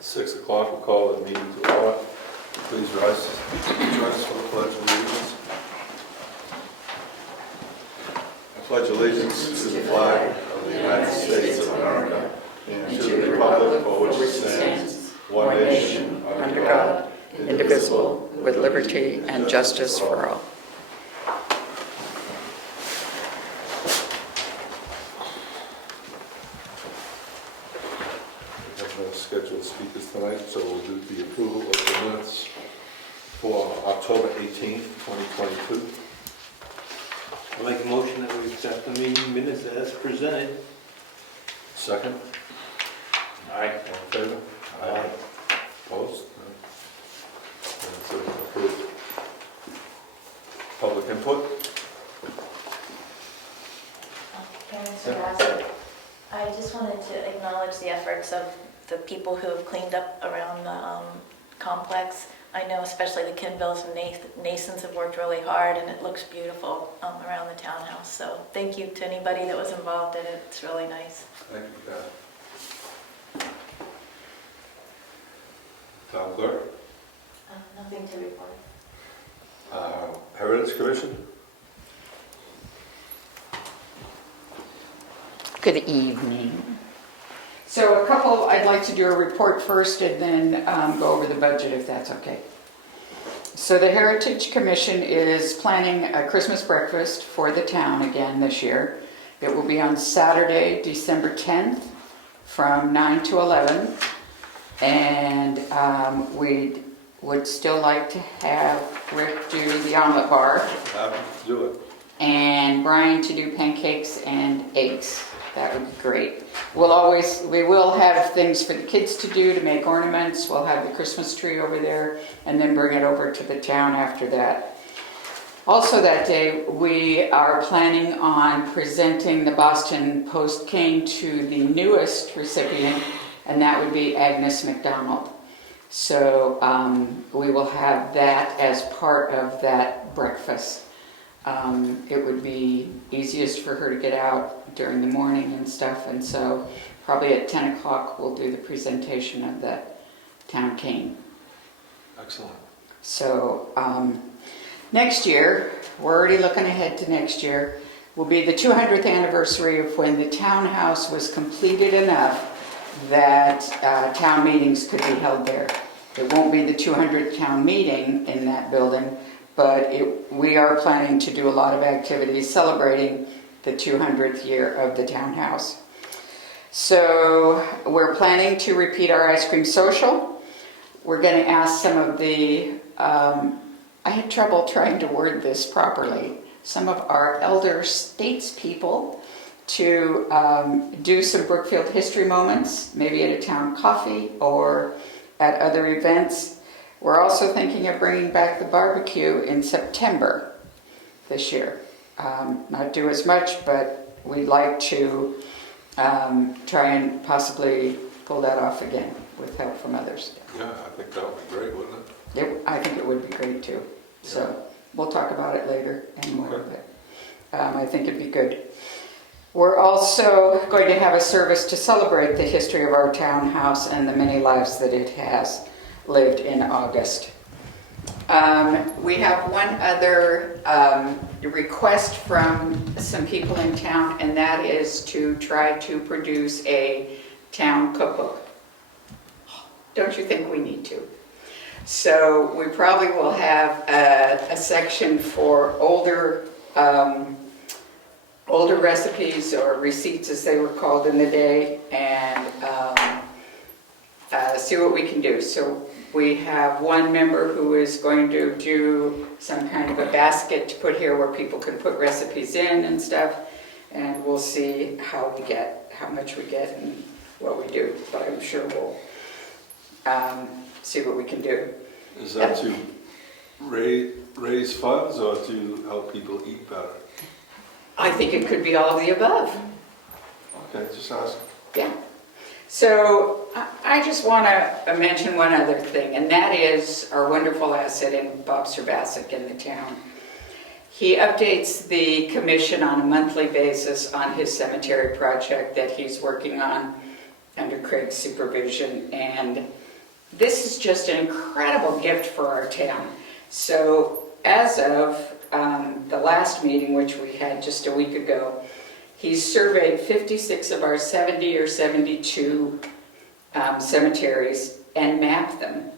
6 o'clock, we'll call the meeting to order. Please rise. Join us for the Pledge of Allegiance. I pledge allegiance to the flag of the United States of America and to the republic for which it stands, one nation, under God, indivisible, with liberty and justice for all. We have no scheduled speakers tonight, so we'll do the approval of the minutes for October 18th, 2022. I'll make a motion that we accept the meeting minutes as presented. Second? Aye. All in favor? Aye. Opposed? No. That's approved. Public input? Mr. Bassett, I just wanted to acknowledge the efforts of the people who have cleaned up around the complex. I know especially the Kinvilles and Nasons have worked really hard, and it looks beautiful around the townhouse. So thank you to anybody that was involved in it. It's really nice. Thank you, Pat. Town clerk? Nothing to report. Heritage Commission? Good evening. So I'd like to do a report first and then go over the budget if that's okay. So the Heritage Commission is planning a Christmas breakfast for the town again this year. It will be on Saturday, December 10th from 9 to 11. And we would still like to have Rick do the omelet bar Happy to do it. and Brian to do pancakes and eggs. That would be great. We will have things for the kids to do, to make ornaments. We'll have the Christmas tree over there and then bring it over to the town after that. Also that day, we are planning on presenting the Boston Post cane to the newest recipient, and that would be Agnes McDonald. So we will have that as part of that breakfast. It would be easiest for her to get out during the morning and stuff, and so probably at 10 o'clock we'll do the presentation of the town cane. Excellent. So next year, we're already looking ahead to next year, will be the 200th anniversary of when the townhouse was completed enough that town meetings could be held there. It won't be the 200th town meeting in that building, but we are planning to do a lot of activities celebrating the 200th year of the townhouse. So we're planning to repeat our ice cream social. We're going to ask some of the, I had trouble trying to word this properly, some of our elder statespeople to do some Brookfield history moments, maybe at a town coffee or at other events. We're also thinking of bringing back the barbecue in September this year. Not do as much, but we'd like to try and possibly pull that off again with help from others. Yeah, I think that would be great, wouldn't it? I think it would be great too. So we'll talk about it later and more of it. I think it'd be good. We're also going to have a service to celebrate the history of our townhouse and the many lives that it has lived in August. We have one other request from some people in town, and that is to try to produce a town cookbook. Don't you think we need to? So we probably will have a section for older recipes or receipts as they were called in the day, and see what we can do. So we have one member who is going to do some kind of a basket to put here where people can put recipes in and stuff, and we'll see how much we get and what we do, but I'm sure we'll see what we can do. Is that to raise funds or to help people eat better? I think it could be all of the above. Okay, just ask. Yeah. So I just want to mention one other thing, and that is our wonderful asset in Bob Serbasic in the town. He updates the commission on a monthly basis on his cemetery project that he's working on under Craig's supervision, and this is just an incredible gift for our town. So as of the last meeting, which we had just a week ago, he's surveyed 56 of our 70 or 72 cemeteries and mapped them.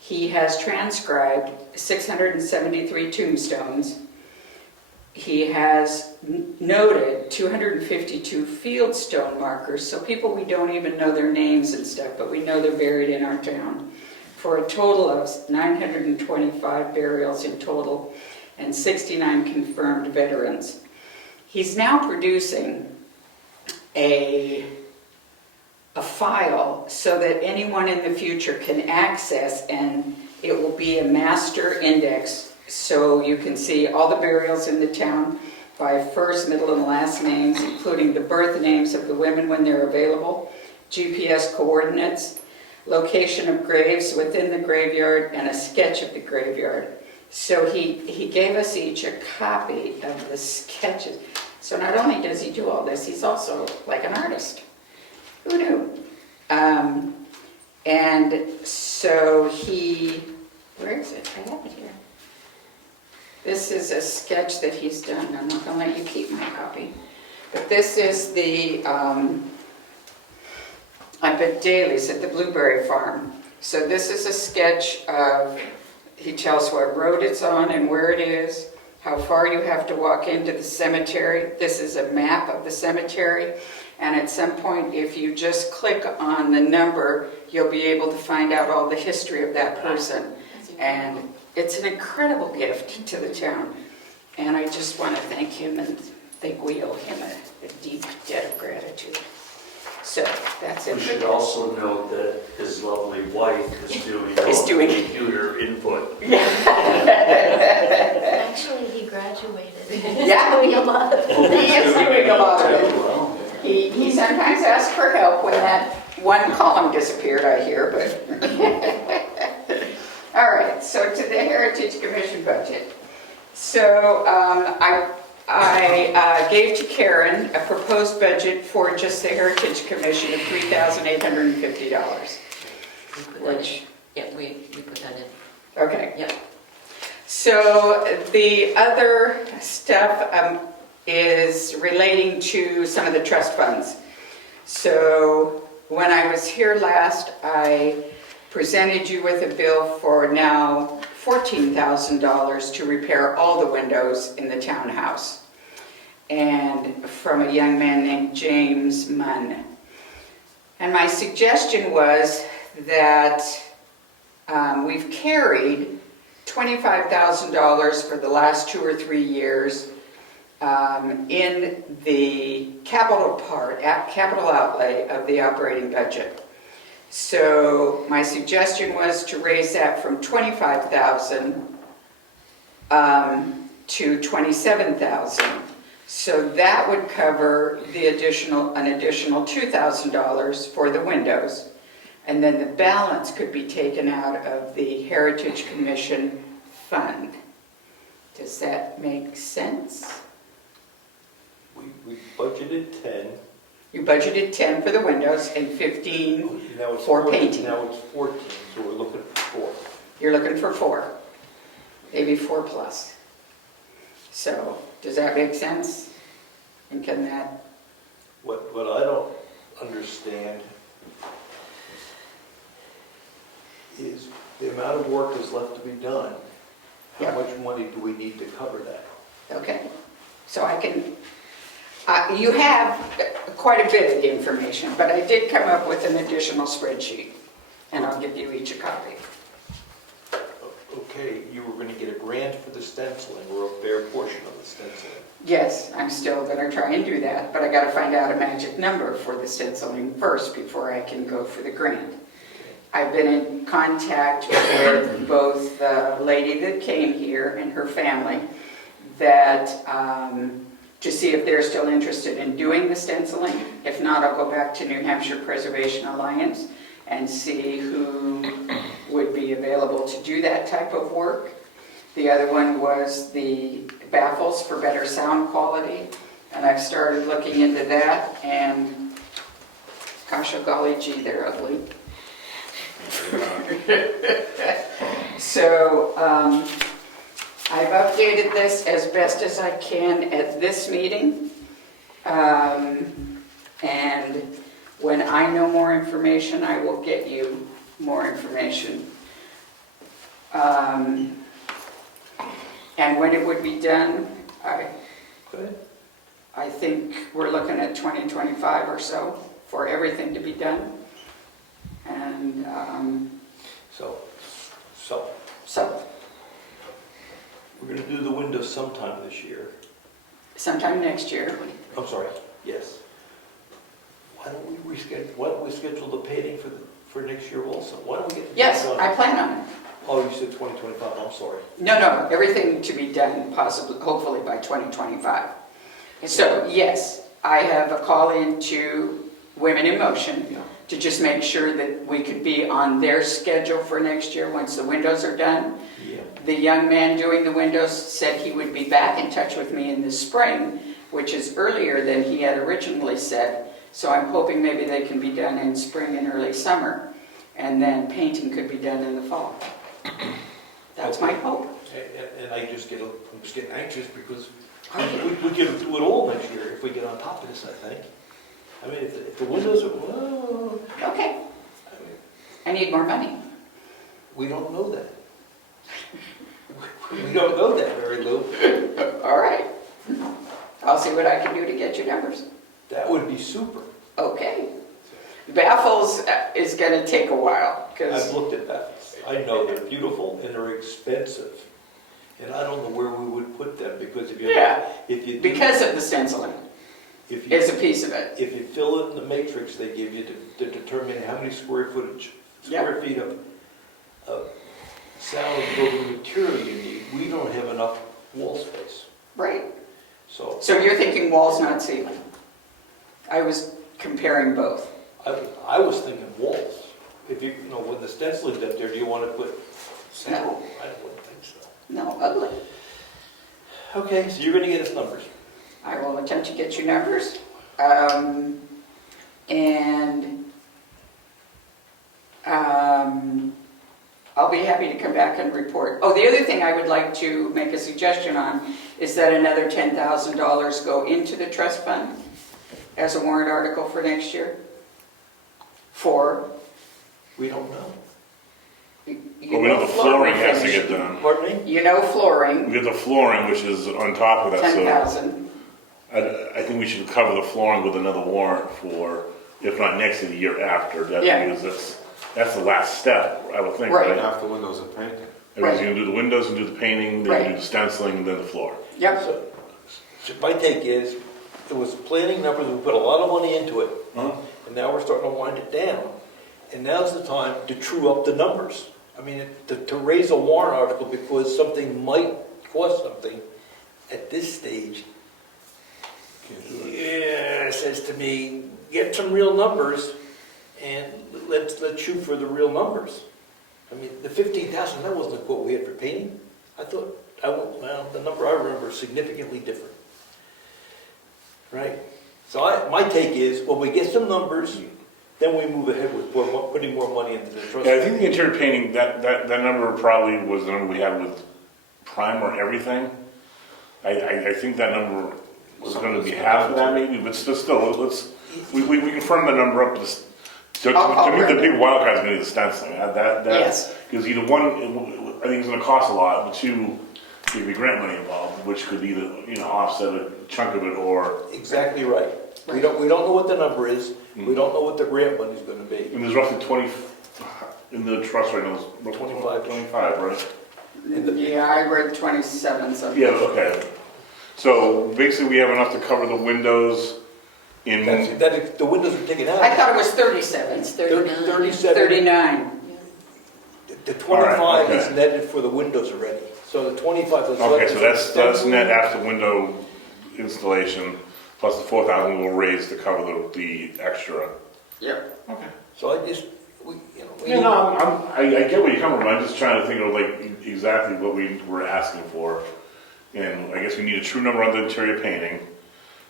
He has transcribed 673 tombstones. He has noted 252 field stone markers, so people we don't even know their names and stuff, but we know they're buried in our town, for a total of 925 burials in total and 69 confirmed veterans. He's now producing a file so that anyone in the future can access, and it will be a master index, so you can see all the burials in the town by first, middle, and last names, including the birth names of the women when they're available, GPS coordinates, location of graves within the graveyard, and a sketch of the graveyard. So he gave us each a copy of the sketches. So not only does he do all this, he's also like an artist. Who knew? And so where is it? I have it here. This is a sketch that he's done. I'm not going to let you keep my copy. But this is the, up at Daly's at the Blueberry Farm. So this is a sketch of, he tells what road it's on and where it is, how far you have to walk into the cemetery. This is a map of the cemetery. And at some point, if you just click on the number, you'll be able to find out all the history of that person. And it's an incredible gift to the town. And I just want to thank him and think we owe him a deep debt of gratitude. So that's it. We should also note that his lovely wife is doing all Is the doing- computer input. Actually, he graduated. Yeah. Doing a lot of He is doing a lot of it. Well, He sometimes asks for help when that one column disappeared, I hear, but. All right, so to the Heritage Commission budget. So I gave to Karen a proposed budget for just the Heritage Commission of $3,850. We put that in. Which, Yeah, we put that in. okay. Yep. So the other stuff is relating to some of the trust funds. So when I was here last, I presented you with a bill for now $14,000 to repair all the windows in the townhouse, and from a young man named James Munn. And my suggestion was that we've carried $25,000 for the last 2 or 3 years in the capital outlay of the operating budget. So my suggestion was to raise that from $25,000 to $27,000. So that would cover an additional $2,000 for the windows. And then the balance could be taken out of the Heritage Commission fund. Does that make sense? We budgeted 10. You budgeted 10 for the windows and 15, Now it's For 14. painting. Now it's 14, so we're looking for 4. you're looking for 4, maybe 4 plus. So does that make sense? And can that, What I don't understand is the amount of work that's left to be done. How Yep. much money do we need to cover that? okay. So I can, you have quite a bit of the information, but I did come up with an additional spreadsheet, and I'll give you each a copy. Okay, you were going to get a grant for the stenciling, or a fair portion of the stenciling. Yes, I'm still going to try and do that, but I got to find out a magic number for the stenciling first before I can go for the grant. I've been in contact with both the lady that came here and her family that to see if they're still interested in doing the stenciling. If not, I'll go back to New Hampshire Preservation Alliance and see who would be available to do that type of work. The other one was the baffles for better sound quality, and I've started looking into that, and gosh, oh golly gee, they're ugly. So, I've updated this as best as I can at this meeting. And when I know more information, I will get you more information. And when it would be done, Good. I think we're looking at 2025 or so for everything to be done. And So, so we're gonna do the windows sometime this year. sometime next year. I'm sorry, yes. Why don't we schedule the painting for next year also? Why don't we get? Yes, done? I plan on it. Oh, you said 2025, I'm sorry. No, everything to be done possibly, hopefully by 2025. So, yes, I have a call in to Women in Motion Yeah. to just make sure that we could be on their schedule for next year once the windows are done. Yeah. The young man doing the windows said he would be back in touch with me in the spring, which is earlier than he had originally said. So I'm hoping maybe they can be done in spring and early summer, and then painting could be done in the fall. That's my hope. And I'm just getting anxious because we can do it all next year if we get on top of this, I think. I mean, if the windows are, well, Okay, I mean, I need more money. we don't know that. We don't know that, Mary Lou. All right. I'll see what I can do to get you numbers. That would be super. Okay. Baffles is going to take a while, I've because, looked at that. I know they're beautiful and they're expensive. And I don't know where we would put them because if you, Yeah. if you, do- because of the stenciling, if you, is a piece of it. if you fill in the matrix they give you to determine how many square feet of sound building material you need, we don't have enough wall space. Right. So So you're thinking walls, not ceiling? I was comparing both. I was thinking walls. If you know, when the stenciling's up there, do you want to put sound? No. I wouldn't think so. No, ugly. Okay, so you're going to get us numbers. I will attempt to get you numbers. And I'll be happy to come back and report. Oh, the other thing I would like to make a suggestion on is that another $10,000 go into the trust fund as a warrant article for next year. For, We don't know. you Well, we know the flooring has to finish. get done. Pardon me? You know flooring, We get the flooring, which is on top of that, so 10,000. I think we should cover the flooring with another warrant for, if not next year, the year after. Yeah. Because that's the last step, I would think, Right. right? Half the windows are painted. Everybody's gonna do the windows and do the painting, then Right. do the stenciling, and then the floor. Yep, So my take is, it was planning numbers, we put a lot of money into it, and now we're starting to wind it down. And now's the time to true up the numbers. I mean, to raise a warrant article because something might cost something at this stage, yeah, says to me, get some real numbers and let's shoot for the real numbers. I mean, the 15,000, that wasn't the quote we had for painting. I thought, well, the number I remember is significantly different. Right? So my take is, when we get some numbers, then we move ahead with putting more money into the trust. Yeah, I think the interior painting, that number probably was the number we had with primer and everything. I think that number was gonna be half of that maybe, but still, we confirm the number up to this. To me, the big wild card is gonna be the stenciling. Yes. Because either one, I think it's gonna cost a lot, but two, there'd be grant money involved, which could either, offset a chunk of it or, Exactly right. We don't know what the number is. We don't know what the grant money's gonna be. and there's roughly 20, in the trust right now, it's roughly 25. 25, right? yeah, I read 27 something. Yeah, okay. So basically, we have enough to cover the windows in, The windows are taken out. I thought it was 37. It's 39. 37. 39. The 25 All right, is okay. netted for the windows already. So the 25 is. okay, so that's net after window installation, plus the 4,000 we'll raise to cover the extra. Yep. Okay. So I just, we Yeah, no, I get where you're coming from, I'm just trying to think of like exactly what we were asking for. And I guess we need a true number on the interior painting.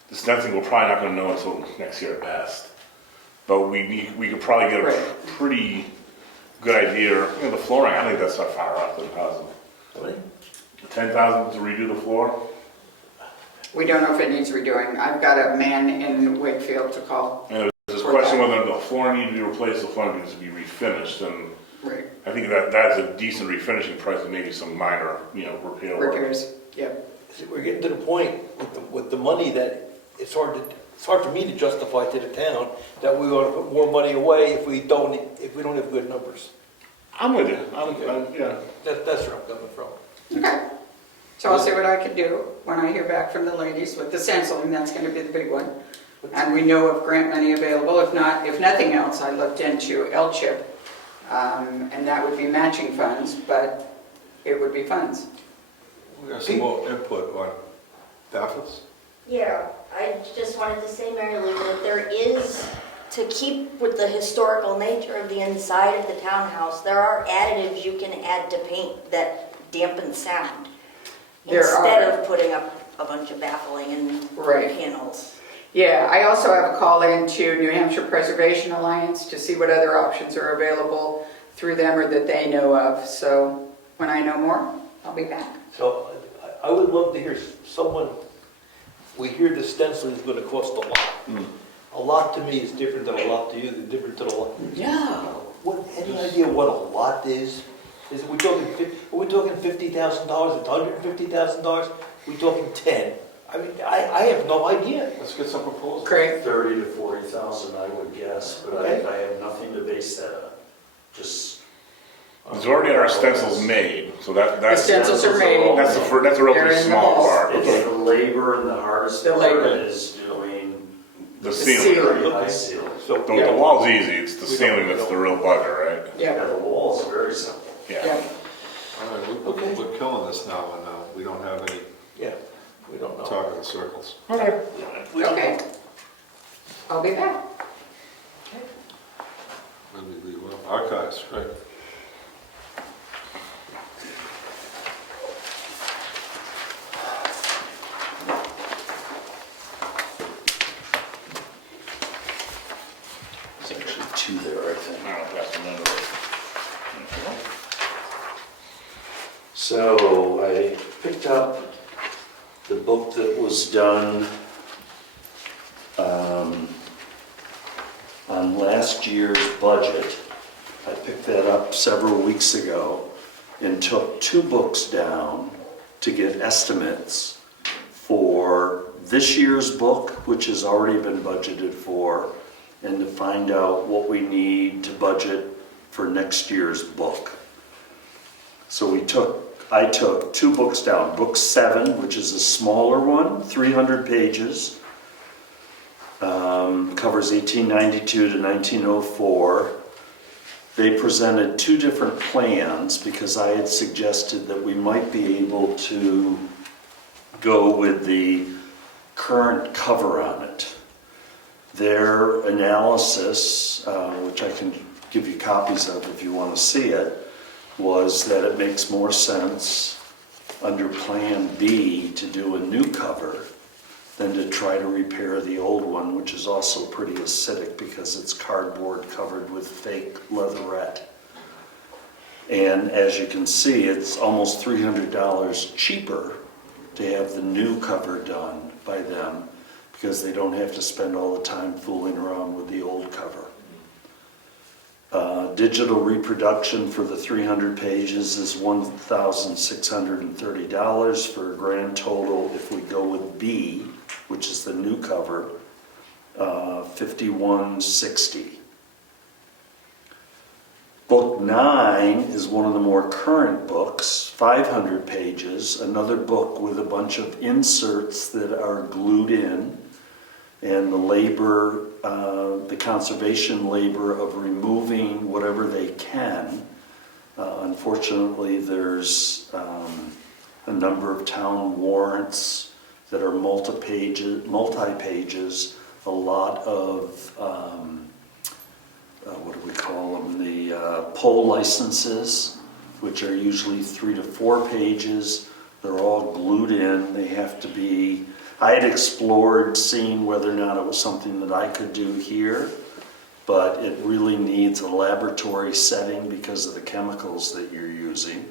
The stenciling we're probably not gonna know until next year at best. But we could probably get a Right. pretty good idea, you know, the flooring, I think that's not far off the possible. How many? 10,000 to redo the floor? We don't know if it needs redoing. I've got a man in Wakefield to call. And there's a For question that. whether the flooring needs to be replaced, the flooring needs to be refinished, and Right. I think that's a decent refinishing price and maybe some minor, you know, repair work. Repairs, yep. See, we're getting to the point with the money that it's hard for me to justify to the town that we ought to put more money away if we don't have good numbers. I'm with you, yeah. That's where I'm coming from. Okay. So I'll see what I can do when I hear back from the ladies with the stenciling. That's going to be the big one. And we know of grant money available. If not, if nothing else, I looked into L-chip, and that would be matching funds, but it would be funds. We got some more input on baffles. Yeah, I just wanted to say, Mary Lou, that there is, to keep with the historical nature of the inside of the townhouse, there are additives you can add to paint that dampen sound. There Instead are. of putting up a bunch of baffling and Right. panels. Yeah, I also have a call into New Hampshire Preservation Alliance to see what other options are available through them or that they know of. So when I know more, I'll be back. So I would love to hear someone, we hear the stenciling is gonna cost a lot. A lot to me is different than a lot to you, different to the lot. No. Any idea what a lot is? Are we talking $50,000, $150,000? We talking 10? I mean, I have no idea. Let's get some proposals. Craig? 30 to 40,000, I would guess, but Okay. I have nothing to base that on. Just. There's already our stencils made, so The that's stencils are made. that's a They're relatively in the small halls. part. It's the labor and the hardest The part labor. is doing The ceiling. ceiling. very high ceiling. So, The wall's easy, it's the We don't- ceiling that's the real bugger, right? Yeah, Yeah, the wall's very simple. Yeah. yeah. All right, Okay. we're killing this now, and we don't have any yeah, we don't know. talk in circles. Okay. We don't Okay. know. I'll be back. Let me leave archives, right? There's actually two there, I think. Now, that's another. So I picked up the book that was done on last year's budget. I picked that up several weeks ago and took two books down to get estimates for this year's book, which has already been budgeted for, and to find out what we need to budget for next year's book. So I took two books down. Book 7, which is a smaller one, 300 pages, covers 1892 to 1904. They presented two different plans because I had suggested that we might be able to go with the current cover on it. Their analysis, which I can give you copies of if you want to see it, was that it makes more sense under Plan B to do a new cover than to try to repair the old one, which is also pretty acidic because it's cardboard covered with fake leatherette. And as you can see, it's almost $300 cheaper to have the new cover done by them because they don't have to spend all the time fooling around with the old cover. Digital reproduction for the 300 pages is $1,630 for a grand total, if we go with B, which is the new cover, $5,160. Book 9 is one of the more current books, 500 pages, another book with a bunch of inserts that are glued in, and the labor, the conservation labor of removing whatever they can. Unfortunately, there's a number of town warrants that are multi-pages, a lot of, what do we call them, the poll licenses, which are usually 3 to 4 pages. They're all glued in. They have to be, I had explored seeing whether or not it was something that I could do here, but it really needs a laboratory setting because of the chemicals that you're using.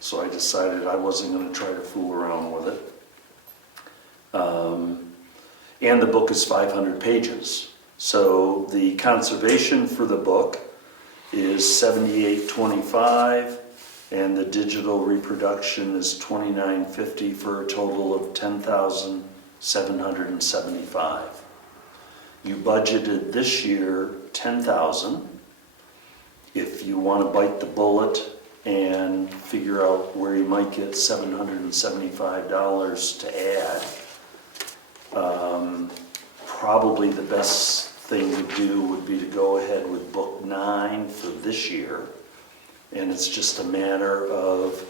So I decided I wasn't going to try to fool around with it. And the book is 500 pages. So the conservation for the book is $78.25, and the digital reproduction is $29.50 for a total of $10,775. You budgeted this year $10,000. If you want to bite the bullet and figure out where you might get $775 to add, probably the best thing to do would be to go ahead with book 9 for this year. And it's just a matter of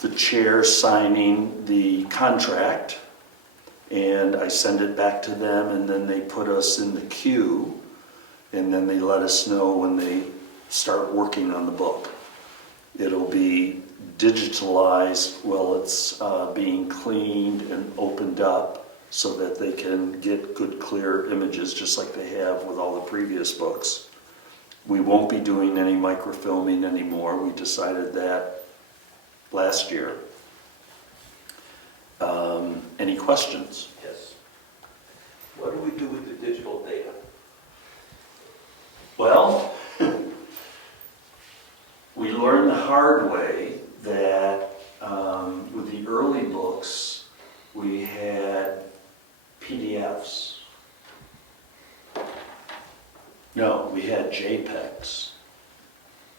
the chair signing the contract, and I send it back to them, and then they put us in the queue, and then they let us know when they start working on the book. It'll be digitalized while it's being cleaned and opened up so that they can get good, clear images just like they have with all the previous books. We won't be doing any microfilming anymore. We decided that last year. Any questions? Yes. What do we do with the digital data? Well, we learned the hard way that with the early books, we had PDFs. No, we had JPEGs,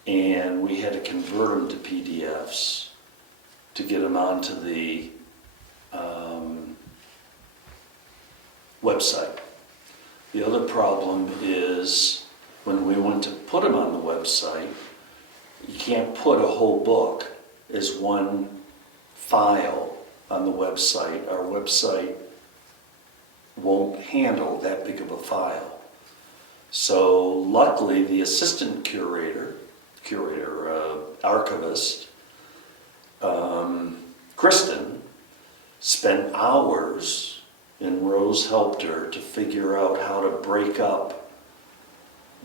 and we had to convert them to PDFs to get them onto the website. The other problem is when we went to put them on the website, you can't put a whole book as one file on the website. Our website won't handle that big of a file. So luckily, the assistant archivist, Kristen, spent hours, and Rose helped her to figure out how to break up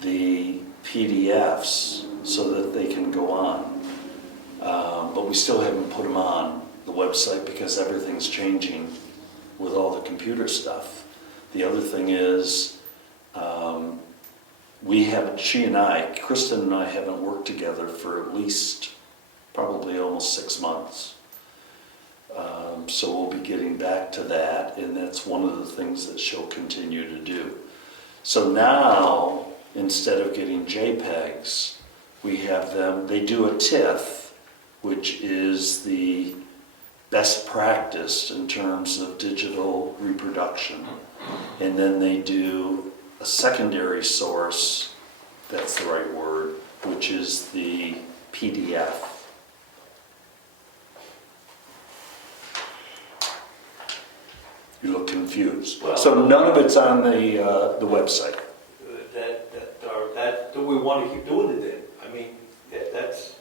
the PDFs so that they can go on. But we still haven't put them on the website because everything's changing with all the computer stuff. The other thing is, Kristen and I haven't worked together for at least probably almost 6 months. So we'll be getting back to that, and that's one of the things that she'll continue to do. So now, instead of getting JPEGs, we have them, they do a TIFF, which is the best practice in terms of digital reproduction. And then they do a secondary source, that's the right word, which is the PDF. You look confused. Well, so none of it's on the website. That we want to keep doing it then. I mean, that's...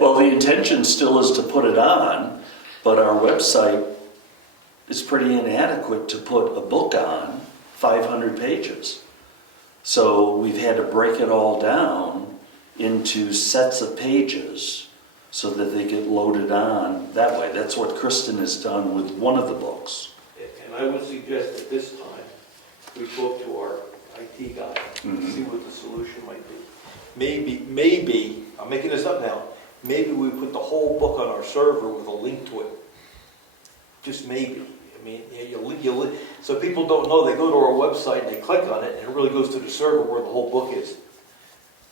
Well, the intention still is to put it on, but our website is pretty inadequate to put a book on 500 pages. So we've had to break it all down into sets of pages so that they get loaded on that way. That's what Kristen has done with one of the books. And I would suggest that this time we talk to our IT guy and see what the solution might be. Maybe, I'm making this up now, maybe we put the whole book on our server with a link to it. Just maybe. I mean, so people don't know, they go to our website and they click on it and it really goes to the server where the whole book is.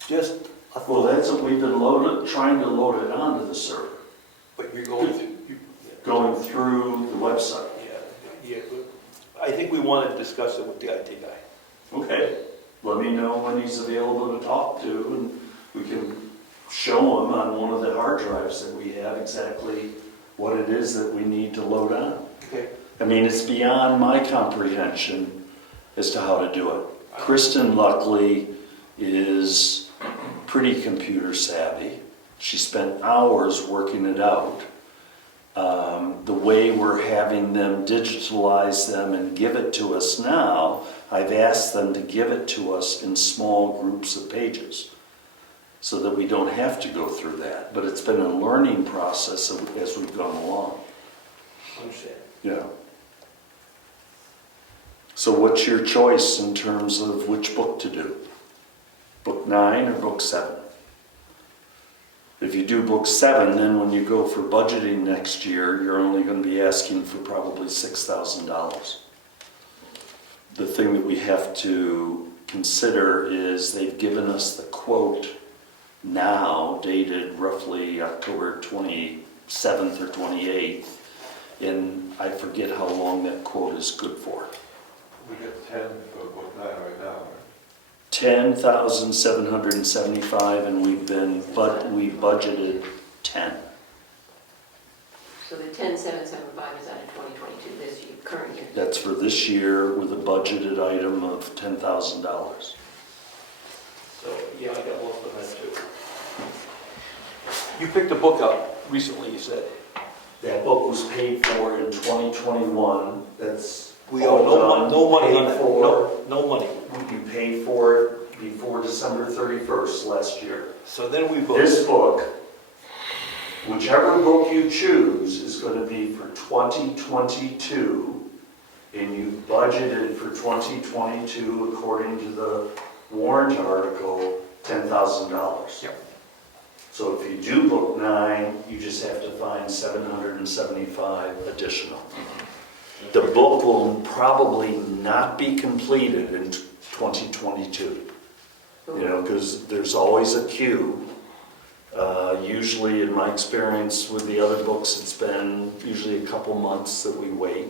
Just a thought. Well, that's what we've been trying to load it onto the server. But you're going through... Going through the website. Yeah. I think we want to discuss it with the IT guy. Okay. Let me know when he's available to talk to, and we can show him on one of the hard drives that we have exactly what it is that we need to load on. Okay. I mean, it's beyond my comprehension as to how to do it. Kristen, luckily, is pretty computer savvy. She spent hours working it out. The way we're having them digitalize them and give it to us now, I've asked them to give it to us in small groups of pages so that we don't have to go through that. But it's been a learning process as we've gone along. Understand. Yeah. So what's your choice in terms of which book to do? Book 9 or book 7? If you do book 7, then when you go for budgeting next year, you're only going to be asking for probably $6,000. The thing that we have to consider is they've given us the quote now, dated roughly October 27th or 28th, and I forget how long that quote is good for. We get 10 for book 9 right now, right? 10,775, and we budgeted 10. So the 10,775 is out of 2022, this year, current year. That's for this year with a budgeted item of $10,000. So, yeah, I got most of that too. You picked a book up recently, you said. That book was paid for in 2021. That's We owe no money on Paid that, for. no money. You paid for it before December 31st last year. So then we This vote. book, whichever book you choose, is going to be for 2022, and you budgeted for 2022 according to the warrant article, $10,000. Yep. So if you do book 9, you just have to find 775 additional. The book will probably not be completed in 2022. You know, because there's always a queue. Usually, in my experience with the other books, it's been usually a couple months that we wait,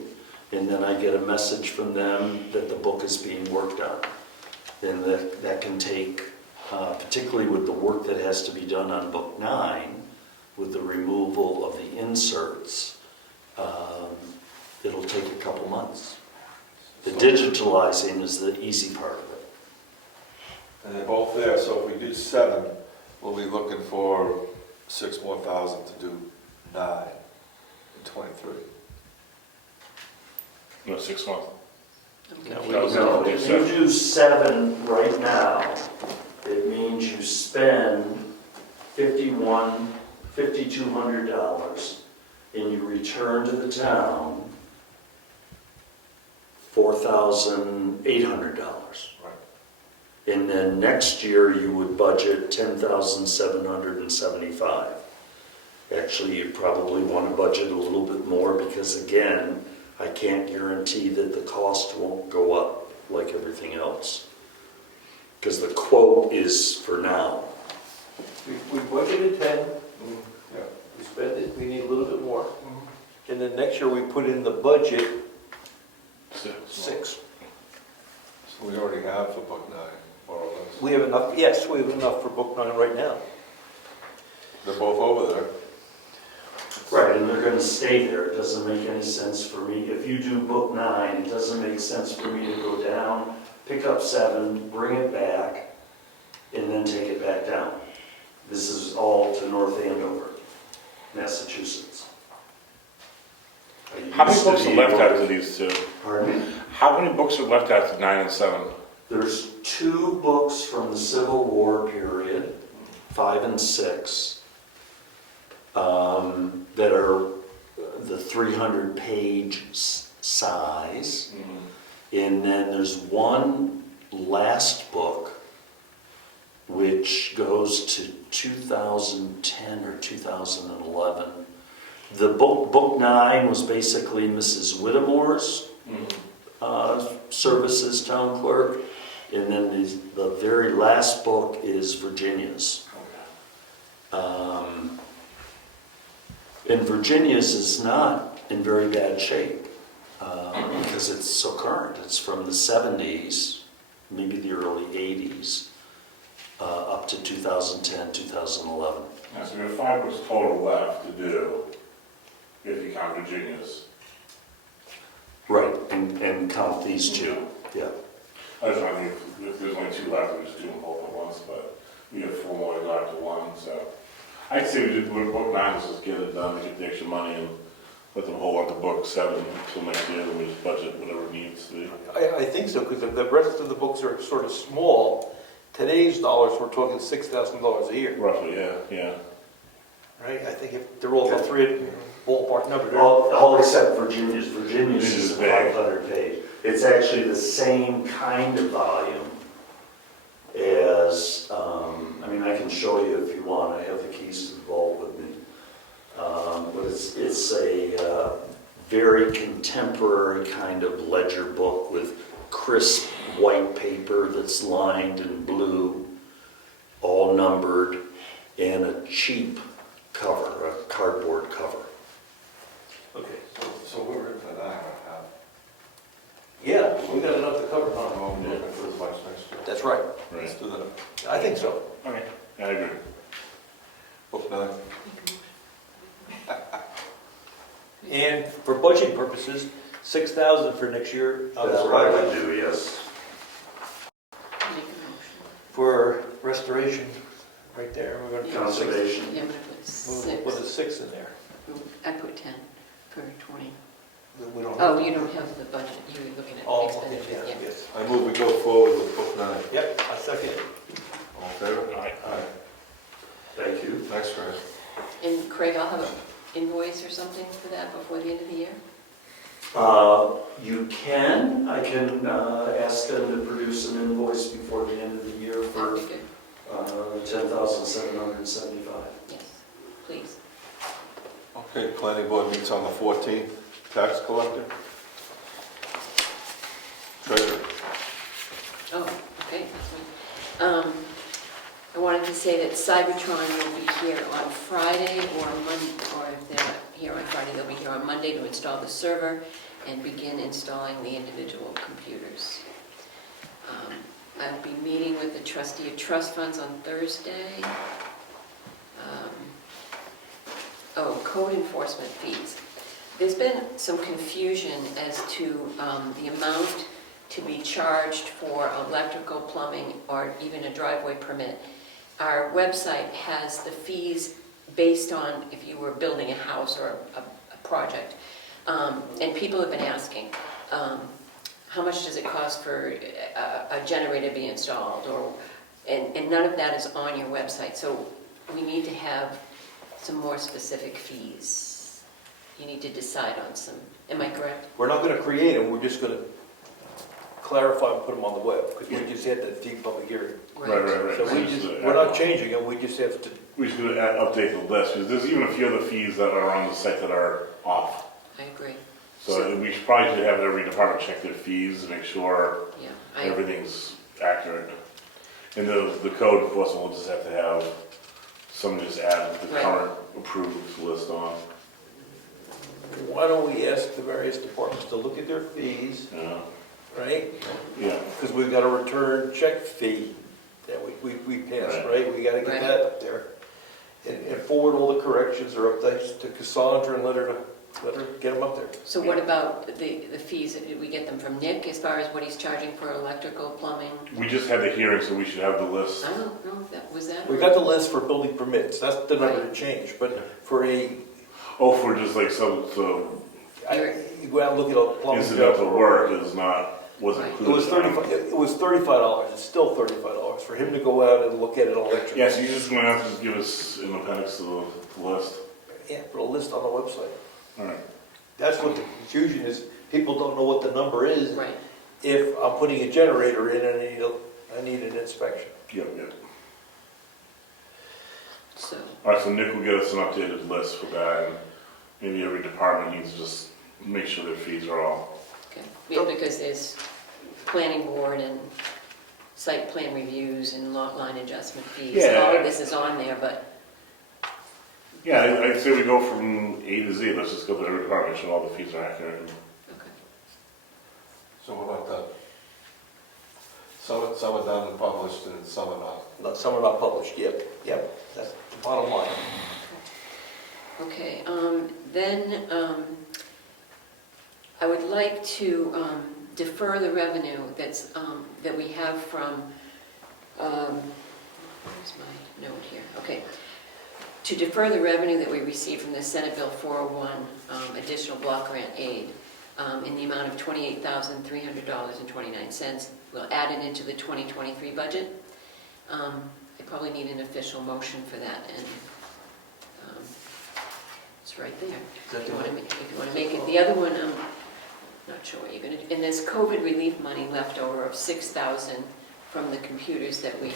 and then I get a message from them that the book is being worked on. And that can take, particularly with the work that has to be done on book 9, with the removal of the inserts, it'll take a couple months. The digitalizing is the easy part of it. And they're both there, so if we do 7, we'll be looking for $6,000 more to do 9 in 23. No, 6 months. No, No, if you do 7 right now, it means you spend $5,200, and you return to the town $4,800. Right. And then next year, you would budget 10,775. Actually, you probably want to budget a little bit more because, again, I can't guarantee that the cost won't go up like everything else. Because the quote is for now. We budgeted 10, Yeah. we spent it, we need a little bit more. And then next year we put in the budget 6. So we already have for book 9, more or less. We have enough, yes, we have enough for book 9 right now. They're both over there. Right, and they're going to stay there. It doesn't make any sense for me. If you do book 9, it doesn't make sense for me to go down, pick up 7, bring it back, and then take it back down. This is all to North Andover, Massachusetts. How many books are left after these two? Pardon me? How many books are left after 9 and 7? There's 2 books from the Civil War period, 5 and 6, that are the 300-page size. And then there's one last book which goes to 2010 or 2011. The book 9 was basically Mrs. Whittemore's services, town clerk, and then the very last book is Virginia's. And Virginia's is not in very bad shape because it's so current. It's from the 70s, maybe the early 80s, up to 2010, 2011. Yeah, so we have 5 books total left to do, if you count Virginia's. Right, and count these 2, yeah. I just don't think if there's only 2 left, we just do them both at once, but we have 4 more to go after 1, so. I'd say we just, book 9, let's just get it done, get the extra money, and let them hold on to books, have them till next year, then we just budget whatever it needs to be. I think so, because the rest of the books are sort of small. Today's dollars, we're talking $6,000 a year, Roughly, yeah. right? I think if they're all about three ballpark number. All except Virginia's. Virginia's Virginia's is a big. 500 page. It's actually the same kind of volume as, I mean, I can show you if you want. I have the keys to the vault with me. But it's a very contemporary kind of ledger book with crisp white paper that's lined in blue, all numbered, and a cheap cover, a cardboard cover. Okay. So we're in for that, Yeah, we got enough to cover. I'm looking for as much next year. That's right. Right. Let's do that. I think so. Okay, I agree. Book 9. And for budget purposes, 6,000 for next year. That's what I would do, yes. Make a motion. For restoration, right there, we're going to put 6. Conservation. Yeah, I'm gonna put We'll put a 6. 6 in there. I put 10 for 20. We don't Oh, have- you don't have the budget, you were looking at Oh, okay, expenditure, yeah, yeah. yes. I move we go forward with book 9. Yep, I second it. All in favor? Aye. Aye. Thank you. Thanks, Chris. And Craig, I'll have an invoice or something for that before the end of the year? You can, I can ask them to produce an invoice before the end of the year That for would be good, 10,775. yes, please. Okay, planning board meets on the 14th. Tax collector? Treasurer? Oh, okay, that's me. I wanted to say that Cybertron will be here on Friday or Monday, or if they're not here on Friday, they'll be here on Monday to install the server and begin installing the individual computers. I'll be meeting with the trustee of trust funds on Thursday. Code enforcement fees. There's been some confusion as to the amount to be charged for electrical, plumbing, or even a driveway permit. Our website has the fees based on if you were building a house or a project. And people have been asking, how much does it cost for a generator to be installed? And none of that is on your website. So we need to have some more specific fees. You need to decide on some. Am I correct? We're not going to create them, we're just going to clarify and put them on the web, because we just had that deep public hearing. Right. So we're not changing them, we just have to. We should update the list, because there's even a few other fees that are on the site that are off. I agree. So we should probably have every department check their fees, make sure Yeah. everything's accurate. And the code enforcement will just have to have somebody just add the Right. current approved list on. Why don't we ask the various departments to look at their fees, right? Yeah, Because we've got a return check fee that we passed, right? We got to get Right. that up there. And forward all the corrections or updates to Cassandra and let her get them up there. So what about the fees? Did we get them from Nick as far as what he's charging for electrical, plumbing? we just had the hearing, so we should have the list. I don't know if that was that. We got the list for building permits, that's the number to change, but for Oh, for just like so you go out and look at a plumbing incidental job. work wasn't Right. included. It was $35, it's still $35 for him to go out and look at it electrically. Yeah, so you're just gonna have to just give us an appendix to the list. Yeah, put a list on the website. All right. That's what the confusion is, people don't know what the number is. Right. If I'm putting a generator in and I need an inspection. Yep. So, All right, so Nick will get us an updated list for that, and maybe every department needs to just make sure their fees are all. okay. Yeah, because there's planning board and site plan reviews and lot line adjustment fees. Yeah. All of this is on there, but Yeah, I'd say we go from A to Z, let's just go to every department, make sure all the fees are accurate. okay. So what about that? Some are done and published and some are not. Some are not published, yep, that's the bottom line. Okay, then I would like to defer the revenue that we have from, where's my note here? Okay. to defer the revenue that we received from the Senate Bill 401 additional block grant aid in the amount of $28,300.29. We'll add it into the 2023 budget. I probably need an official motion for that, and it's right there. If you want to make it. The other one, I'm not sure what you're going to do. And there's COVID relief money left over of $6,000 from the computers that we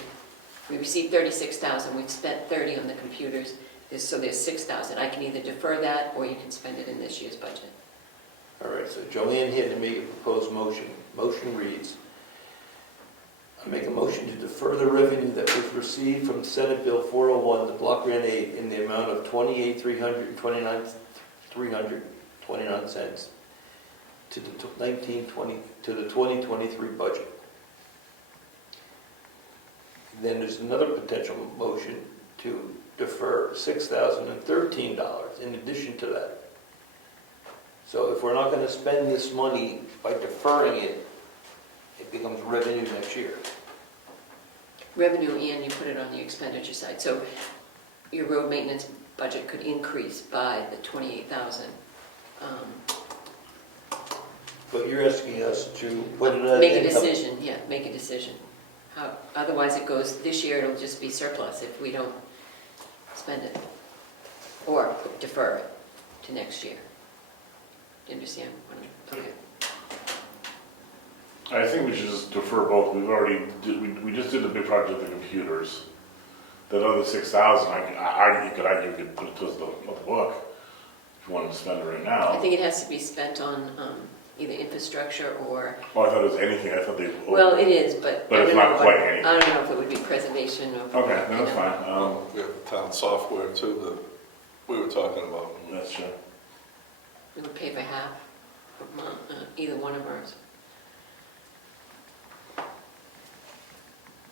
received $36,000. We've spent $30,000 on the computers. So there's $6,000. I can either defer that or you can spend it in this year's budget. All right, so Joanne handed me a proposed motion. Motion reads, I make a motion to defer the revenue that was received from Senate Bill 401, the block grant aid, in the amount of $28,329 to the 2023 budget. Then there's another potential motion to defer $6,013 in addition to that. So if we're not going to spend this money by deferring it, it becomes revenue next year. Revenue, and you put it on the expenditure side. So your road maintenance budget could increase by the $28,000. But you're asking us to put it as Make a income. decision, yeah, make a decision. Otherwise it goes, this year it'll just be surplus if we don't spend it. Or defer it to next year. Do you understand? Okay. I think we should just defer both. We've already, we just did the big project with the computers. That other 6,000, you could argue we could put it towards the book if you wanted to spend it right now. I think it has to be spent on either infrastructure or... Oh, I thought it was anything. I thought they... Well, it is, but... But it's not quite anything. I don't know if it would be preservation of... Okay, no, that's fine. We have town software too that we were talking about. That's true. We would pay for half of either one of ours.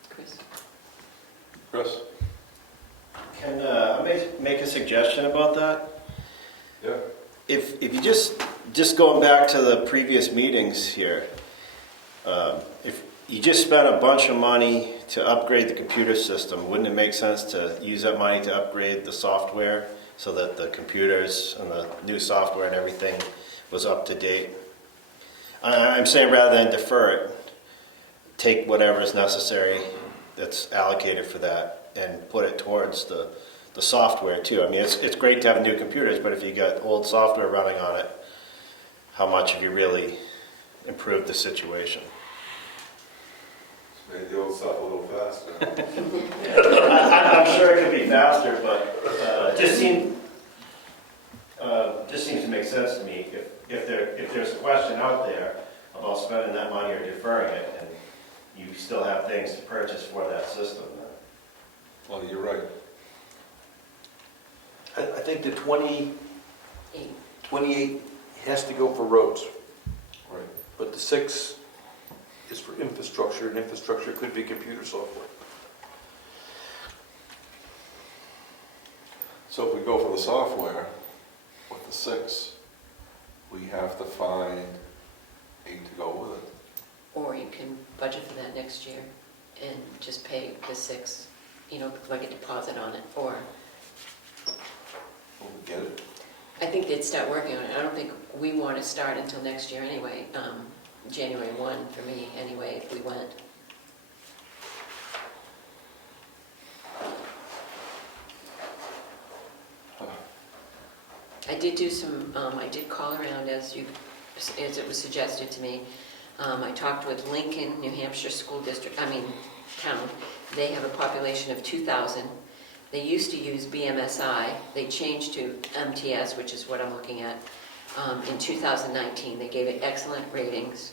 Chris? Chris? Can I make a suggestion about that? Yeah. If you just going back to the previous meetings here, if you just spent a bunch of money to upgrade the computer system, wouldn't it make sense to use that money to upgrade the software so that the computers and the new software and everything was up to date? I'm saying rather than defer it, take whatever is necessary that's allocated for that and put it towards the software too. I mean, it's great to have new computers, but if you got old software running on it, how much have you really improved the situation? Made the old stuff a little faster. I'm sure it could be faster, but it just seems to make sense to me. If there's a question out there about spending that money or deferring it, and you still have things to purchase for that system, then. Well, you're right. I think the 28 has to go for roads. Right. But the 6 is for infrastructure, and infrastructure could be computer software. So if we go for the software with the 6, we have to find 8 to go with it. Or you can budget for that next year and just pay the 6, like a deposit on it, or... Will we get it? I think they'd start working on it. I don't think we want to start until next year anyway. January 1 for me anyway, if we went. I did do some, I did call around as it was suggested to me. I talked with Lincoln, New Hampshire School District, town. They have a population of 2,000. They used to use BMSI. They changed to MTS, which is what I'm looking at, in 2019. They gave it excellent ratings.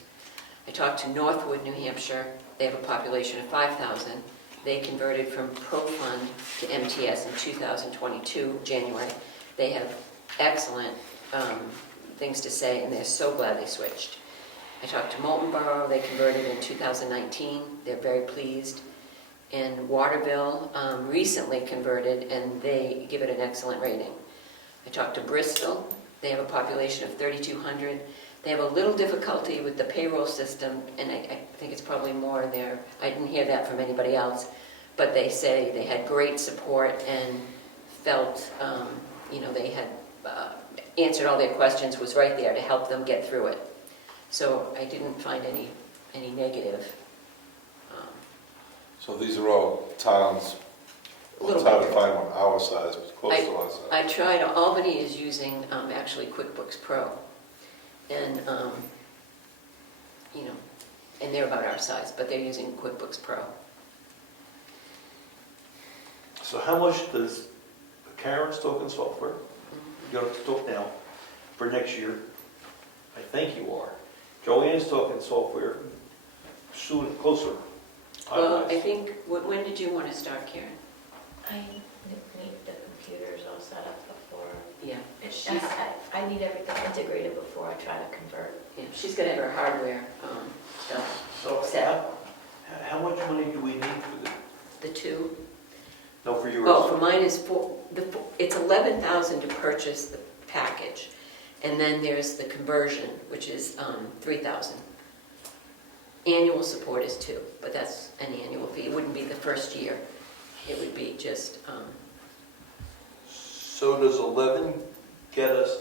I talked to Northwood, New Hampshire. They have a population of 5,000. They converted from ProFund to MTS in 2022, January. They have excellent things to say, and they're so glad they switched. I talked to Moulton Borough. They converted in 2019. They're very pleased. And Waterville recently converted, and they give it an excellent rating. I talked to Bristol. They have a population of 3,200. They have a little difficulty with the payroll system, and I think it's probably more there. I didn't hear that from anybody else, but they say they had great support and felt, they had answered all their questions, was right there to help them get through it. So I didn't find any negative. So these are all towns, A little it's hard to bit. find one our size, but close to our size. I tried, Albany is using actually QuickBooks Pro, and, and they're about our size, but they're using QuickBooks Pro. So how much does Karen's token software, you're going to talk now, for next year? I think you are. Joanne's token software, soon, closer. Well, I think, when did you want to start, Karen? I need the computers all set up before. Yeah. I need everything integrated before I try to convert. Yeah, she's got to have her hardware stuff. So Set. how much money do we need for The two. no, for yours? Oh, for mine is it's 11,000 to purchase the package, and then there's the conversion, which is 3,000. Annual support is 2, but that's an annual fee. It wouldn't be the first year. It would be just, So does 11 get us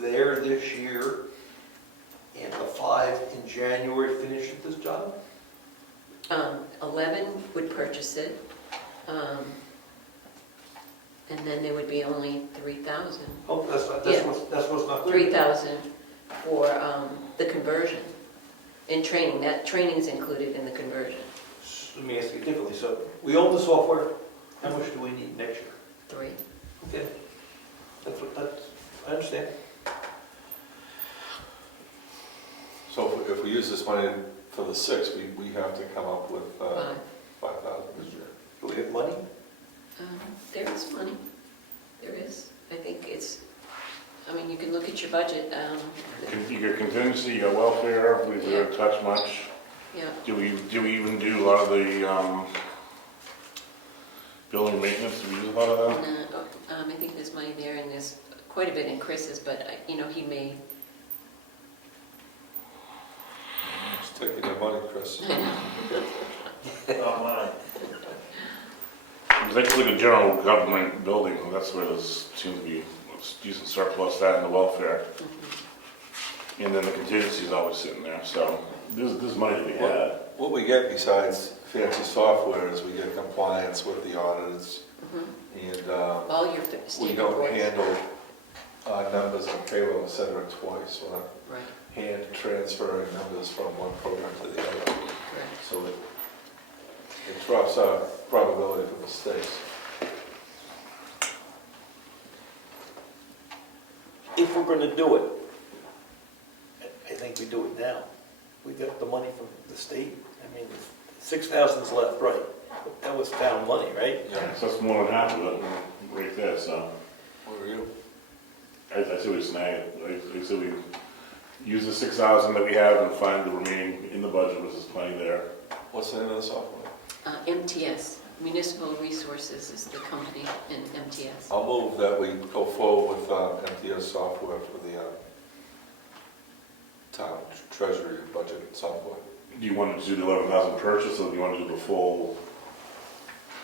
there this year, and the 5 in January finish this job? 11 would purchase it, and then there would be only 3,000. Oh, that's Yeah. what's not clear. 3,000 for the conversion. In training, that training is included in the conversion. Let me ask you differently. So we own the software. How much do we need next year? 3. Okay. I understand. So if we use this money for the 6, we have to come up with 5. 5,000 this year. Do we have money? There is money. There is. I think it's, you can look at your budget. You got contingency, you got welfare, we didn't touch much. Yeah. Do we even do a lot of the building maintenance? Do we use a lot of that? I think there's money there, and there's quite a bit in Chris's, but, he may, Just taking your money, Chris. Because I look at general government building, well, that's where there's seems to be a decent surplus, that and the welfare. And then the contingency is always sitting there, so there's money to be had. What we get besides fancy software is we get compliance with the auditors, and all your we state don't reports. handle numbers and payroll, et cetera, twice. We're not Right, hand transferring numbers from one program to the other. correct. So it drops our probability for mistakes. If we're going to do it, I think we do it now. We got the money from the state. 6,000 is left, right? That was town money, right? Yeah. So that's more than half of it right there, so. What are you? I see what you're saying. I say we use the 6,000 that we have and find the remaining in the budget, which is plenty there. What's the name of the software? MTS, Municipal Resources is the company in MTS. I'll move that we go forward with MTS software for the town treasury budget software. Do you want to do the 11,000 purchase, or do you want to do the full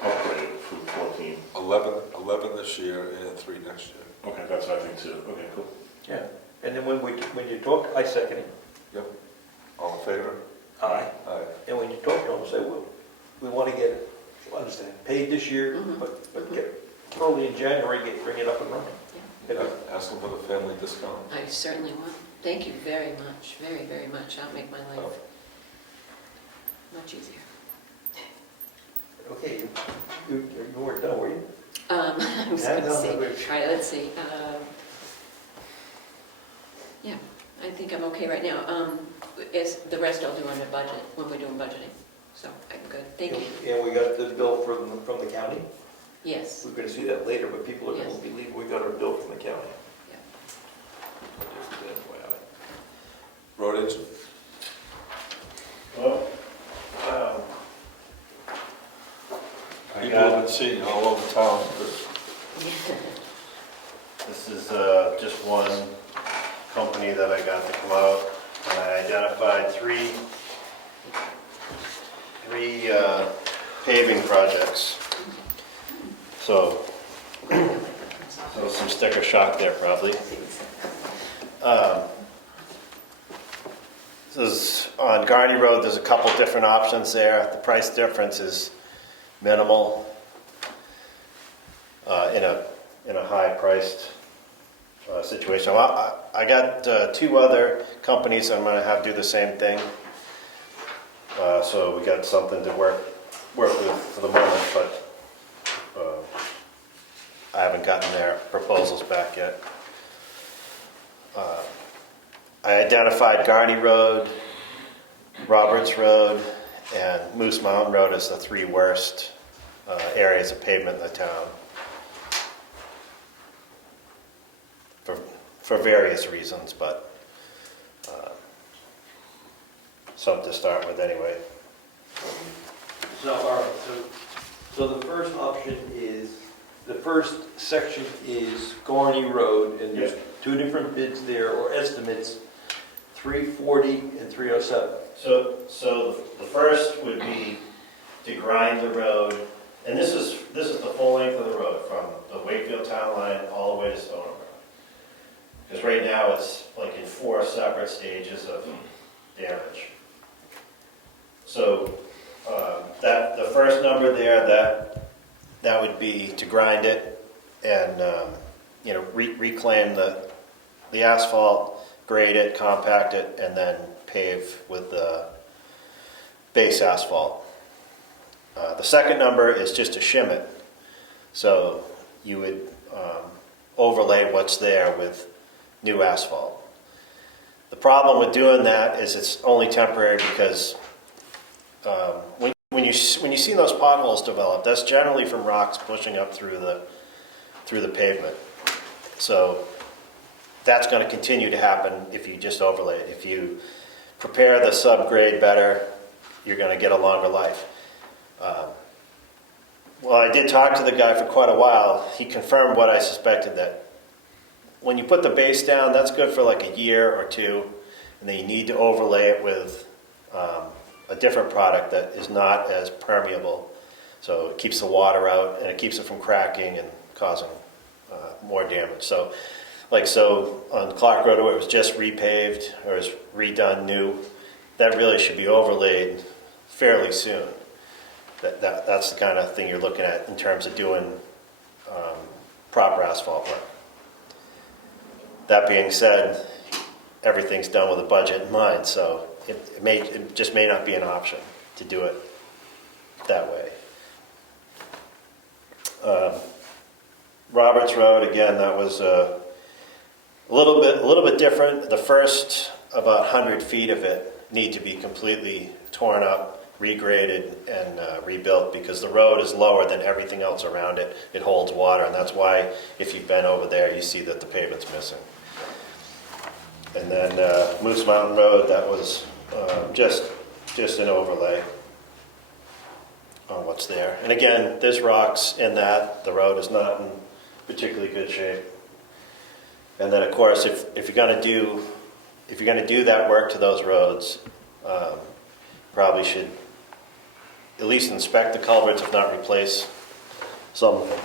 upgrade for the 14? 11 this year and 3 next year. Okay, that's what I think too. Okay, cool. Yeah. And then when you talk, I second it. Yep. All in favor? Aye. Aye. And when you talk to them, say, well, we want to get it, understand, paid this year, Mhm. but get early in January, bring it up and running. Yeah. Ask them for the family discount. I certainly will. Thank you very much, very, very much. That'll make my life much easier. Okay, you weren't done, were you? I was Yeah, going to no, see. no, All right, let's see. Yeah, I think I'm okay right now. The rest I'll do under budget, when we're doing budgeting. So I'm good. Thank you. And we got the bill from the county. Yes. We're going to see that later, but people are going Yes. to believe we got our bill from the county. Yeah. Just FYI. Road agent? Well, People have been seeing all over town. this is just one company that I got to come out, and I identified three paving projects. So So some sticker shock there probably. This is on Garney Road, there's a couple different options there. The price difference is minimal in a high-priced situation. Well, I got two other companies I'm gonna have do the same thing. So we got something to work with for the moment, but I haven't gotten their proposals back yet. I identified Garney Road, Roberts Road, and Moose Mountain Road as the three worst areas of pavement in the town. For various reasons, but something to start with anyway. So, all right, so the first option is, the first section is Garney Road, and there's two different bids there, or estimates, 340 and 307. So the first would be to grind the road, and this is the full length of the road from the Wakefield town line all the way to Stone Road. Because right now it's like in 4 separate stages of damage. So that the first number there, that would be to grind it and reclaim the asphalt, grade it, compact it, and then pave with the base asphalt. The second number is just to shim it. So you would overlay what's there with new asphalt. The problem with doing that is it's only temporary because when you see those potholes develop, that's generally from rocks pushing up through the pavement. So that's going to continue to happen if you just overlay it. If you prepare the subgrade better, you're going to get a longer life. Well, I did talk to the guy for quite a while. He confirmed what I suspected, that when you put the base down, that's good for like a year or two, and then you need to overlay it with a different product that is not as permeable. So it keeps the water out and it keeps it from cracking and causing more damage. So on Clark Road where it was just repaved or is redone new, that really should be overlaid fairly soon. That's the kind of thing you're looking at in terms of doing proper asphalt work. That being said, everything's done with a budget in mind, so it just may not be an option to do it that way. Roberts Road, again, that was a little bit different. The first about 100 feet of it need to be completely torn up, regraded, and rebuilt because the road is lower than everything else around it. It holds water, and that's why if you've been over there, you see that the pavement's missing. And then Moose Mountain Road, that was just an overlay on what's there. And again, there's rocks in that. The road is not in particularly good shape. And then, of course, if you're going to do that work to those roads, probably should at least inspect the culverts, if not replace some of them.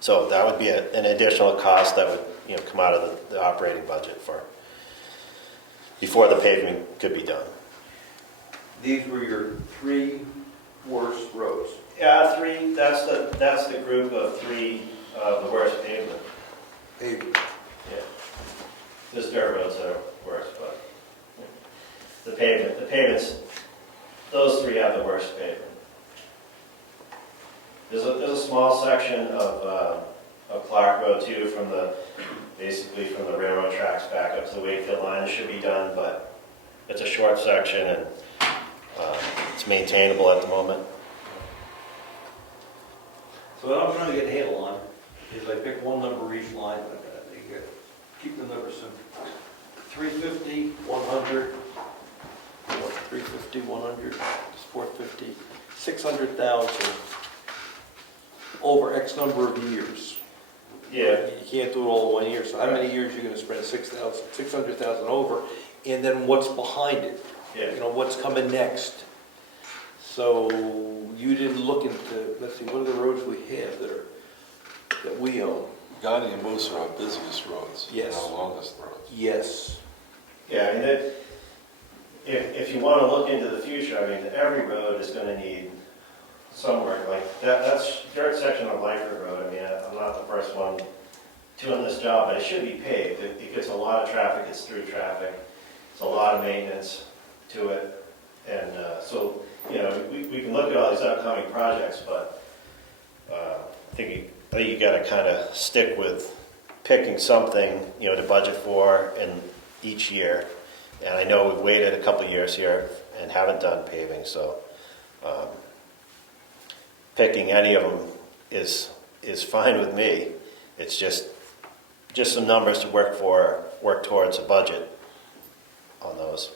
So that would be an additional cost that would come out of the operating budget before the paving could be done. These were your 3 worst roads. Yeah, 3. That's the group of 3 of the worst pavement. Pavement. Yeah. There's dirt roads that are worse, but the pavements, those 3 have the worst pavement. There's a small section of Clark Road too, basically from the railroad tracks back up to the Wakefield line. It should be done, but it's a short section and it's maintainable at the moment. So what I'm trying to get a handle on is I pick one number each line, keep the numbers simple. 350, 100, 350, 100, 450, 600,000 over X number of years. Yeah. You can't do it all in 1 year. So how many years are you going to spend 600,000 over, and then what's behind it? Yeah. What's coming next? So you didn't look into, let's see, what are the roads we have that are that we own. Gotti and Moose are our busiest roads. Yes. And our longest roads. Yes. Yeah, I mean, if you want to look into the future, I mean, every road is going to need some work. Like that's dirt section of Lyford Road. I mean, I'm not the first one doing this job, but it should be paved. It gets a lot of traffic. It's through traffic. It's a lot of maintenance to it, and so you know, we can look at all these upcoming projects, but I think you got to kind of stick with picking something, you know, to budget for in each year. And I know we've waited a couple of years here and haven't done paving, so picking any of them is fine with me. It's just some numbers to work towards a budget on those.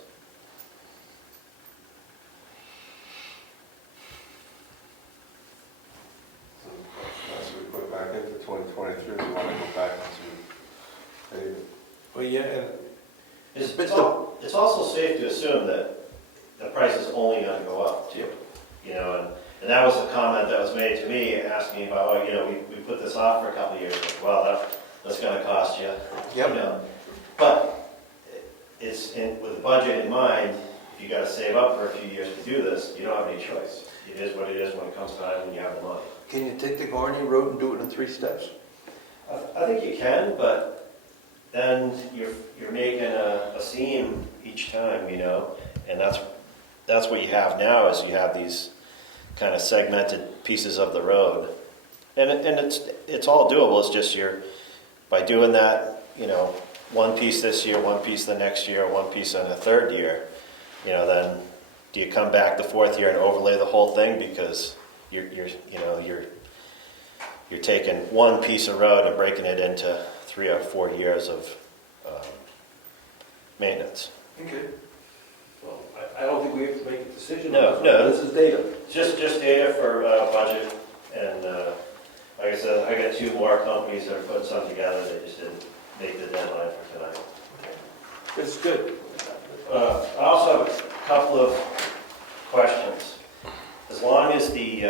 As we put back into 2023, we want to go back into paving. Well, yeah, and It's also safe to assume that the price is only going to go up too. You know, and that was a comment that was made to me, asking about, oh, you know, we put this off for a couple of years. Like, well, that's going to cost you. Yep. You know. But it's with the budget in mind. If you got to save up for a few years to do this, you don't have any choice. It is what it is when it comes time when you have the money. can you take the Garney Road and do it in 3 steps? I think you can, but then you're making a seam each time, you know, and that's what you have now is you have these kind of segmented pieces of the road, and it's all doable. It's just by doing that, you know, one piece this year, one piece the next year, one piece in the third year, you know, then do you come back the fourth year and overlay the whole thing because you're taking one piece of road and breaking it into 3 or 4 years of maintenance. Okay. Well, I don't think we have to make a decision. No. This is data. Just data for budget, and like I said, I got 2 more companies that are putting something together. They just didn't make the deadline for tonight. It's good. I also have a couple of questions. As long as the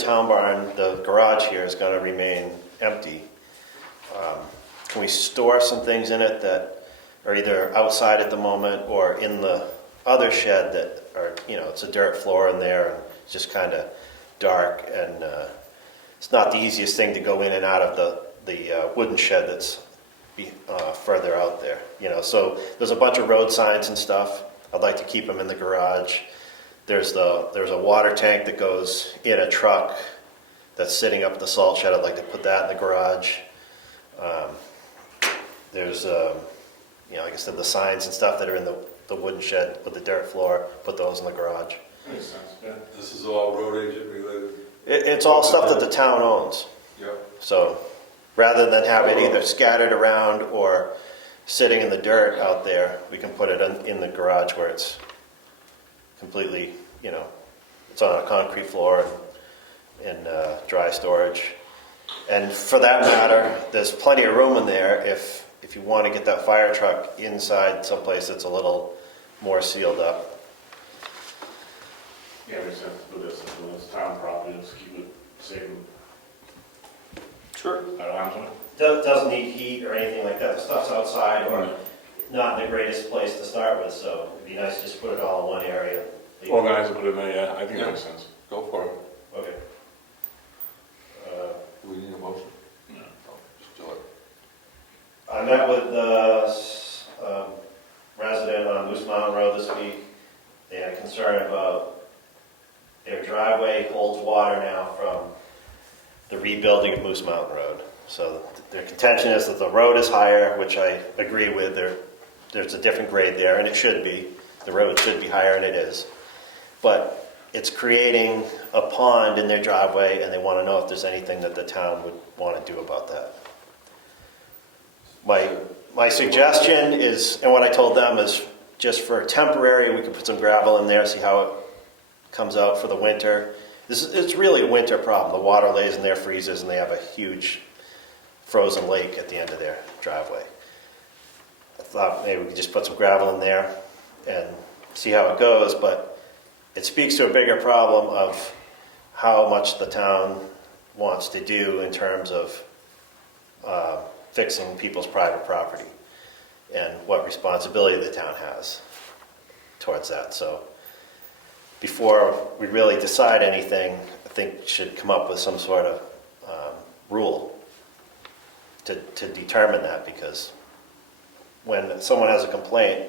town barn, the garage here is going to remain empty, can we store some things in it that are either outside at the moment or in the other shed that are, you know, it's a dirt floor in there and it's just kind of dark, and it's not the easiest thing to go in and out of the wooden shed that's further out there, you know. So there's a bunch of road signs and stuff. I'd like to keep them in the garage. There's a water tank that goes in a truck that's sitting up at the salt shed. I'd like to put that in the garage. There's you know, like I said, the signs and stuff that are in the wooden shed with the dirt floor, put those in the garage. Makes sense, yeah. This is all road agent related. It's all stuff that the town owns. Yep. So rather than have it either scattered around or sitting in the dirt out there, we can put it in the garage where it's completely, you know, it's on a concrete floor and dry storage. And for that matter, there's plenty of room in there if you want to get that fire truck inside someplace that's a little more sealed up. Yeah, makes sense to do this, and it's town property, let's keep it safe. Sure. I don't have something. Doesn't need heat or anything like that. The stuff's outside or not the greatest place to start with, so it'd be nice to just put it all in one area. Organize and put it in there, yeah, I think Yeah. that makes sense. Go for it. Okay. Do we need a motion? No. No, just do it. I met with the resident on Moose Mountain Road this week. They had a concern about their driveway holds water now from the rebuilding of Moose Mountain Road. So their contention is that the road is higher, which I agree with. There's a different grade there, and it should be. The road should be higher, and it is. But it's creating a pond in their driveway, and they want to know if there's anything that the town would want to do about that. My suggestion is, and what I told them is, just for temporary, we could put some gravel in there, see how it comes out for the winter. It's really a winter problem. The water lays in there, freezes, and they have a huge frozen lake at the end of their driveway. I thought maybe we could just put some gravel in there and see how it goes, but it speaks to a bigger problem of how much the town wants to do in terms of fixing people's private property and what responsibility the town has towards that. So before we really decide anything, I think we should come up with some sort of rule to determine that, because when someone has a complaint,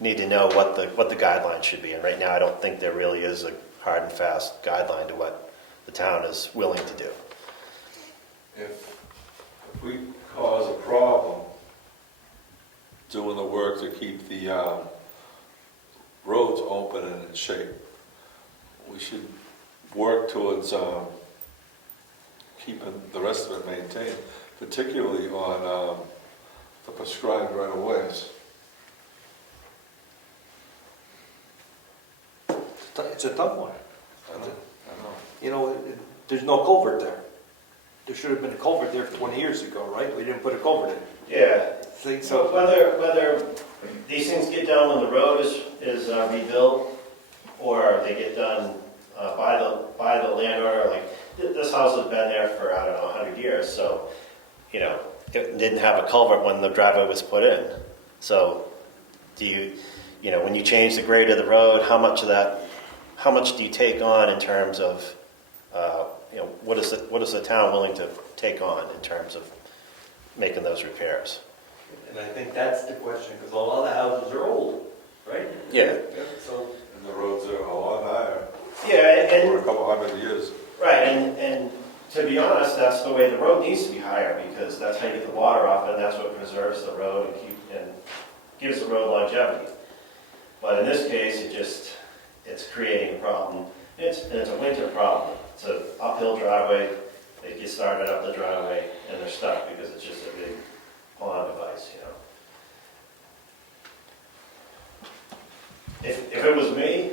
you need to know what the guidelines should be. And right now, I don't think there really is a hard and fast guideline to what the town is willing to do. If we cause a problem doing the work to keep the roads open and in shape, we should work towards keeping the rest of it maintained, particularly on the prescribed right-of-ways. It's a tough one. I know. You know, there's no culvert there. There should have been a culvert there 20 years ago, right? We didn't put a culvert in. Yeah. See, So so, whether these things get done when the road is rebuilt, or they get done by the landowner, like this house has been there for, I don't know, 100 years, so, you know, it didn't have a culvert when the driveway was put in. So do you know, when you change the grade of the road, how much do you take on in terms of, you know, what is the town willing to take on in terms of making those repairs? And I think that's the question, because a lot of the houses are old, right? Yeah. So, And the roads are a lot higher, Yeah, for a couple hundred years. right, and to be honest, that's the way the road needs to be higher, because that's how you get the water off it, and that's what preserves the road and gives the road longevity. But in this case, it's creating a problem. It's a winter problem. It's an uphill driveway. They get started up the driveway, and they're stuck because it's just a big pond of ice, you know. If it was me,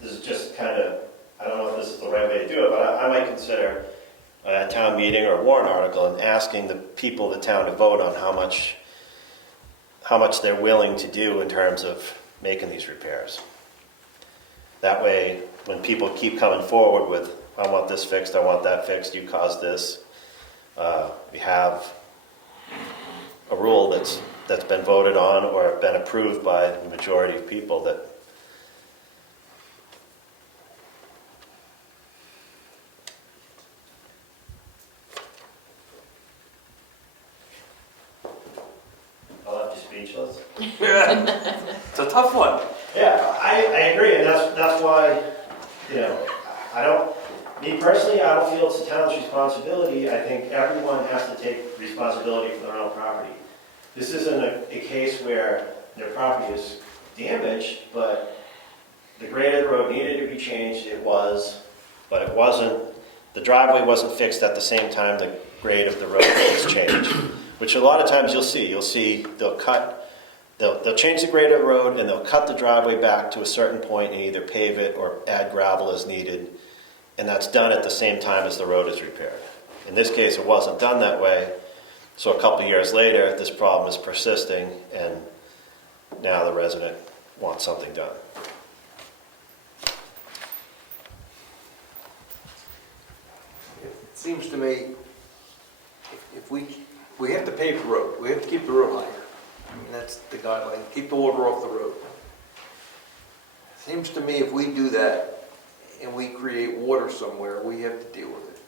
this is just kind of, I don't know if this is the right way to do it, but I might consider a town meeting or a warrant article and asking the people of the town to vote on how much they're willing to do in terms of making these repairs. That way, when people keep coming forward with, I want this fixed, I want that fixed, you caused this, we have a rule that's been voted on or been approved by the majority of people that I'll have you speechless. it's a tough one. Yeah, I agree, and that's why, you know, me personally, I don't feel it's the town's responsibility. I think everyone has to take responsibility for their own property. This isn't a case where their property is damaged, but the grade of the road needed to be changed, it was, but it wasn't, the driveway wasn't fixed at the same time the grade of the road was changed, which a lot of times you'll see they'll change the grade of the road and they'll cut the driveway back to a certain point and either pave it or add gravel as needed, and that's done at the same time as the road is repaired. In this case, it wasn't done that way, so a couple of years later, this problem is persisting, and now the resident wants something done. It seems to me, if we have to pave the road, we have to keep the road higher. I mean, that's the guideline, keep the water off the road. Seems to me if we do that and we create water somewhere, we have to deal with it.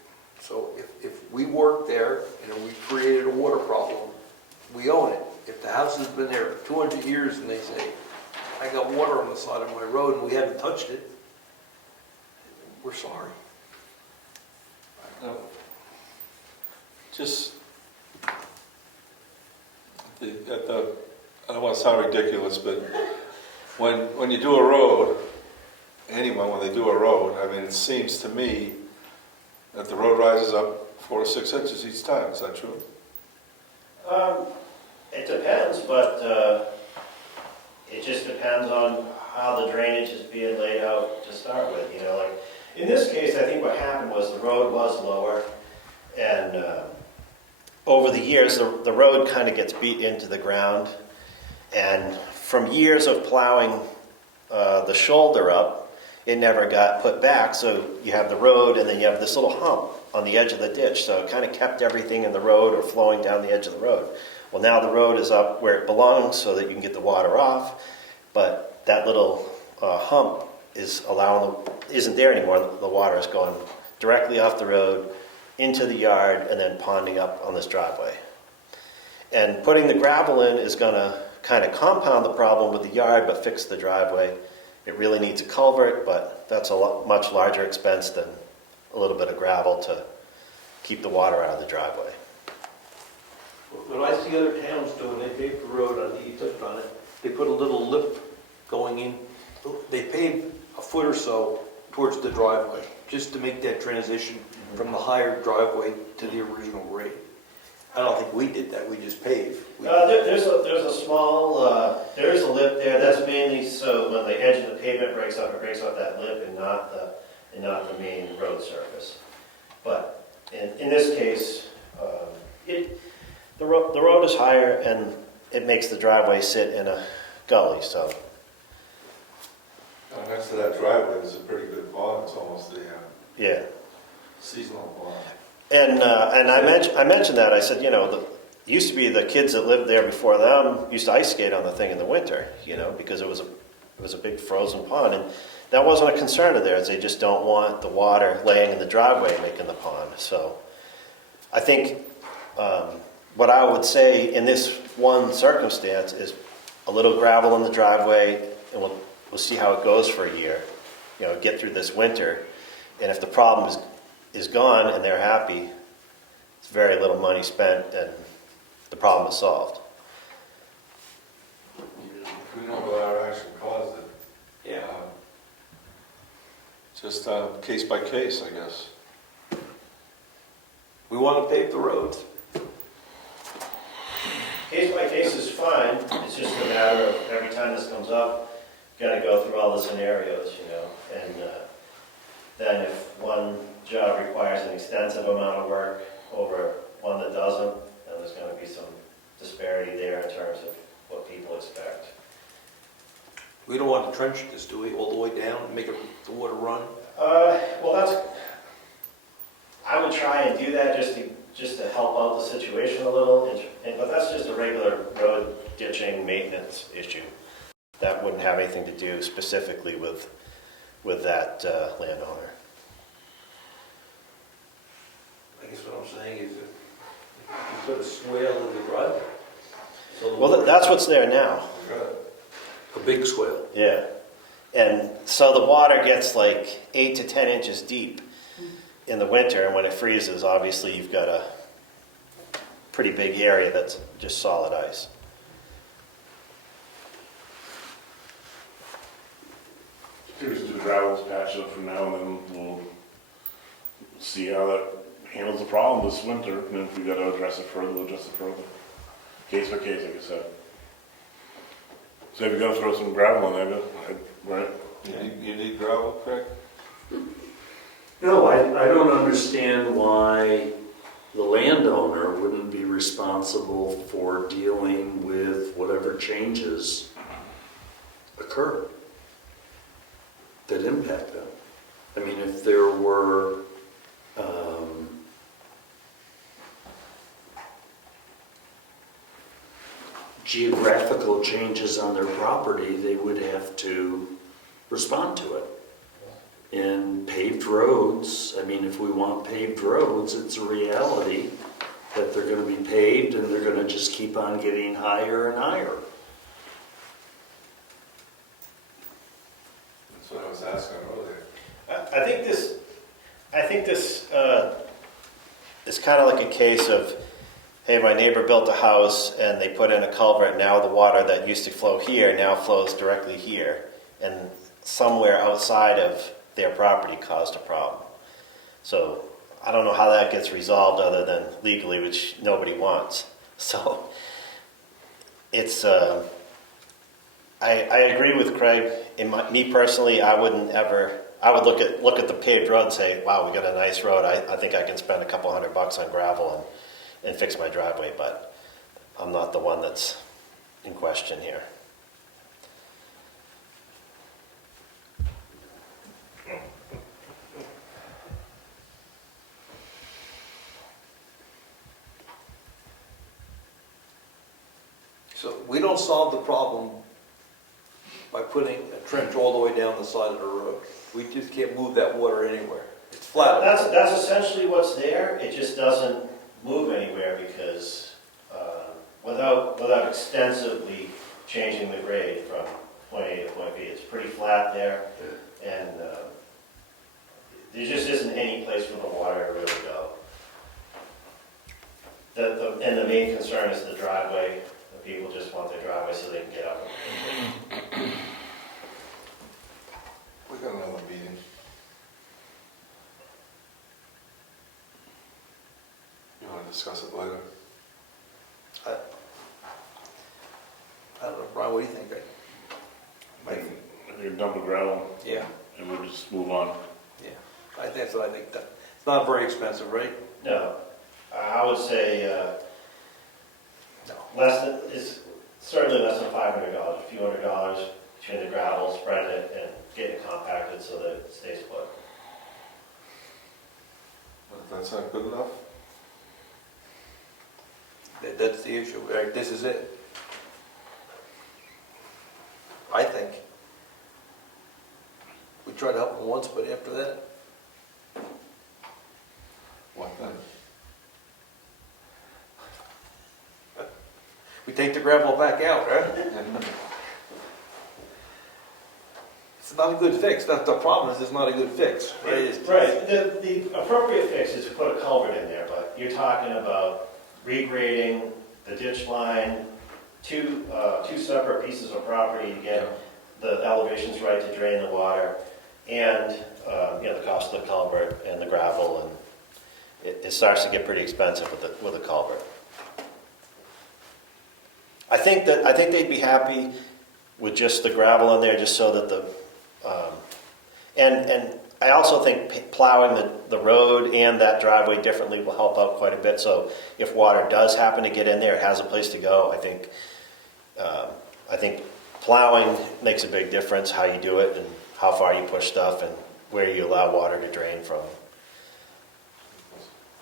So if we work there and we created a water problem, we own it. If the house has been there 200 years and they say, I got water on the side of my road and we haven't touched it, we're sorry. Just, I don't want to sound ridiculous, but when you do a road, when they do a road, I mean, it seems to me that the road rises up 4 to 6 inches each time. Is that true? It depends, but it just depends on how the drainage is being laid out to start with. You know, like in this case, I think what happened was the road was lower, and over the years, the road kind of gets beat into the ground, and from years of plowing the shoulder up, it never got put back, so you have the road and then you have this little hump on the edge of the ditch, so it kind of kept everything in the road or flowing down the edge of the road. Well, now the road is up where it belongs so that you can get the water off, but that little hump isn't there anymore. The water is going directly off the road into the yard and then ponding up on this driveway. And putting the gravel in is going to kind of compound the problem with the yard but fix the driveway. It really needs a culvert, but that's a much larger expense than a little bit of gravel to keep the water out of the driveway. What I see other towns doing, they pave the road, I think you touched on it, they put a little lip going in, they pave a foot or so towards the driveway, just to make that transition from the higher driveway to the original grade. I don't think we did that, we just paved. There's a small, there is a lip there, that's mainly so when the edge of the pavement breaks up, it breaks up that lip and not the main road surface. But in this case, the road is higher and it makes the driveway sit in a gully, so. Next to that driveway is a pretty good pond, it's almost the Yeah. seasonal pond. And I mentioned that, I said, used to be the kids that lived there before them used to ice skate on the thing in the winter, because it was a big frozen pond. And that wasn't a concern of theirs. They just don't want the water laying in the driveway making the pond. So I think what I would say in this one circumstance is a little gravel in the driveway, and we'll see how it goes for a year, get through this winter. And if the problem is gone and they're happy, it's very little money spent and the problem is solved. If we know what our actual caused it. Yeah. Just case by case, I guess. We want to pave the roads. Case by case is fine. It's just a matter of every time this comes up, you got to go through all the scenarios, and then if one job requires an extensive amount of work over one that doesn't, then there's going to be some disparity there in terms of what people expect. We don't want to trench this, do we, all the way down and make the water run? Well, I would try and do that just to help out the situation a little, but that's just a regular road ditching maintenance issue. That wouldn't have anything to do specifically with that landowner. I guess what I'm saying is that you put a swale in the driveway. So Well, that's what's there now. a big swale. Yeah. And so the water gets like 8 to 10 inches deep in the winter, and when it freezes, obviously you've got a pretty big area that's just solid ice. Just do the gravel patch up for now, and then we'll see how that handles the problem this winter. And if we got to address it further, we'll address it further. Case by case, like I said. So if you got to throw some gravel in there, right? You need gravel, Craig? No, I don't understand why the landowner wouldn't be responsible for dealing with whatever changes occur that impact them. I mean, if there were geographical changes on their property, they would have to respond to it. And paved roads, I mean, if we want paved roads, it's a reality that they're going to be paved and they're going to just keep on getting higher and higher. That's what I was asking earlier. I think this is kind of like a case of, hey, my neighbor built a house and they put in a culvert. Now the water that used to flow here now flows directly here, and somewhere outside of their property caused a problem. So I don't know how that gets resolved other than legally, which nobody wants. So it's I agree with Craig. Me personally, I would look at the paved road and say, wow, we got a nice road. I think I can spend a couple $100 on gravel and fix my driveway, but I'm not the one that's in question here. we don't solve the problem by putting a trench all the way down the side of the road. We just can't move that water anywhere. It's flat. That's essentially what's there, it just doesn't move anywhere because without extensively changing the grade from point A to point B, it's pretty flat there, and there just isn't any place for the water to really go. And the main concern is the driveway. The people just want their driveway so they can get up. We got another meeting. You want to discuss it later? I don't know, Brian, what do you think? I think you dump the gravel Yeah, and we'll just move on. yeah. That's what I think. It's not very expensive, right? No, I would say No. it's certainly less than $500, a few $100 between the gravel, spread it, and get it compacted so that it stays put. If that's not good enough, That's the issue, right? This is it. I think. We tried to help them once, but after that, what then? we take the gravel back out, right? It's not a good fix. That's the problem, is it's not a good fix. Right? Right, the appropriate fix is to put a culvert in there, but you're talking about regrading the ditch line, two separate pieces of property to get the elevations right to drain the water, and the cost of the culvert and the gravel, and it starts to get pretty expensive with a culvert. I think they'd be happy with just the gravel in there, just so that and I also think plowing the road and that driveway differently will help out quite a bit. So if water does happen to get in there, it has a place to go. I think plowing makes a big difference, how you do it and how far you push stuff and where you allow water to drain from.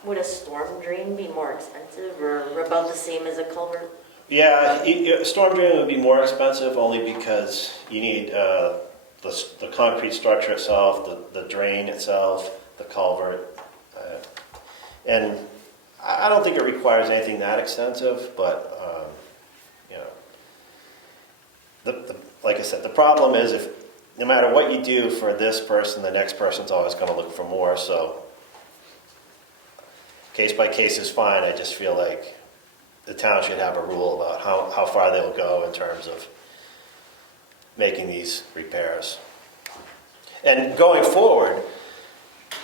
Would a storm drain be more expensive or about the same as a culvert? Yeah, storm drain would be more expensive only because you need the concrete structure itself, the drain itself, the culvert. And I don't think it requires anything that extensive, but, like I said, the problem is no matter what you do for this person, the next person's always going to look for more. So case by case is fine. I just feel like the town should have a rule about how far they'll go in terms of making these repairs. And going forward,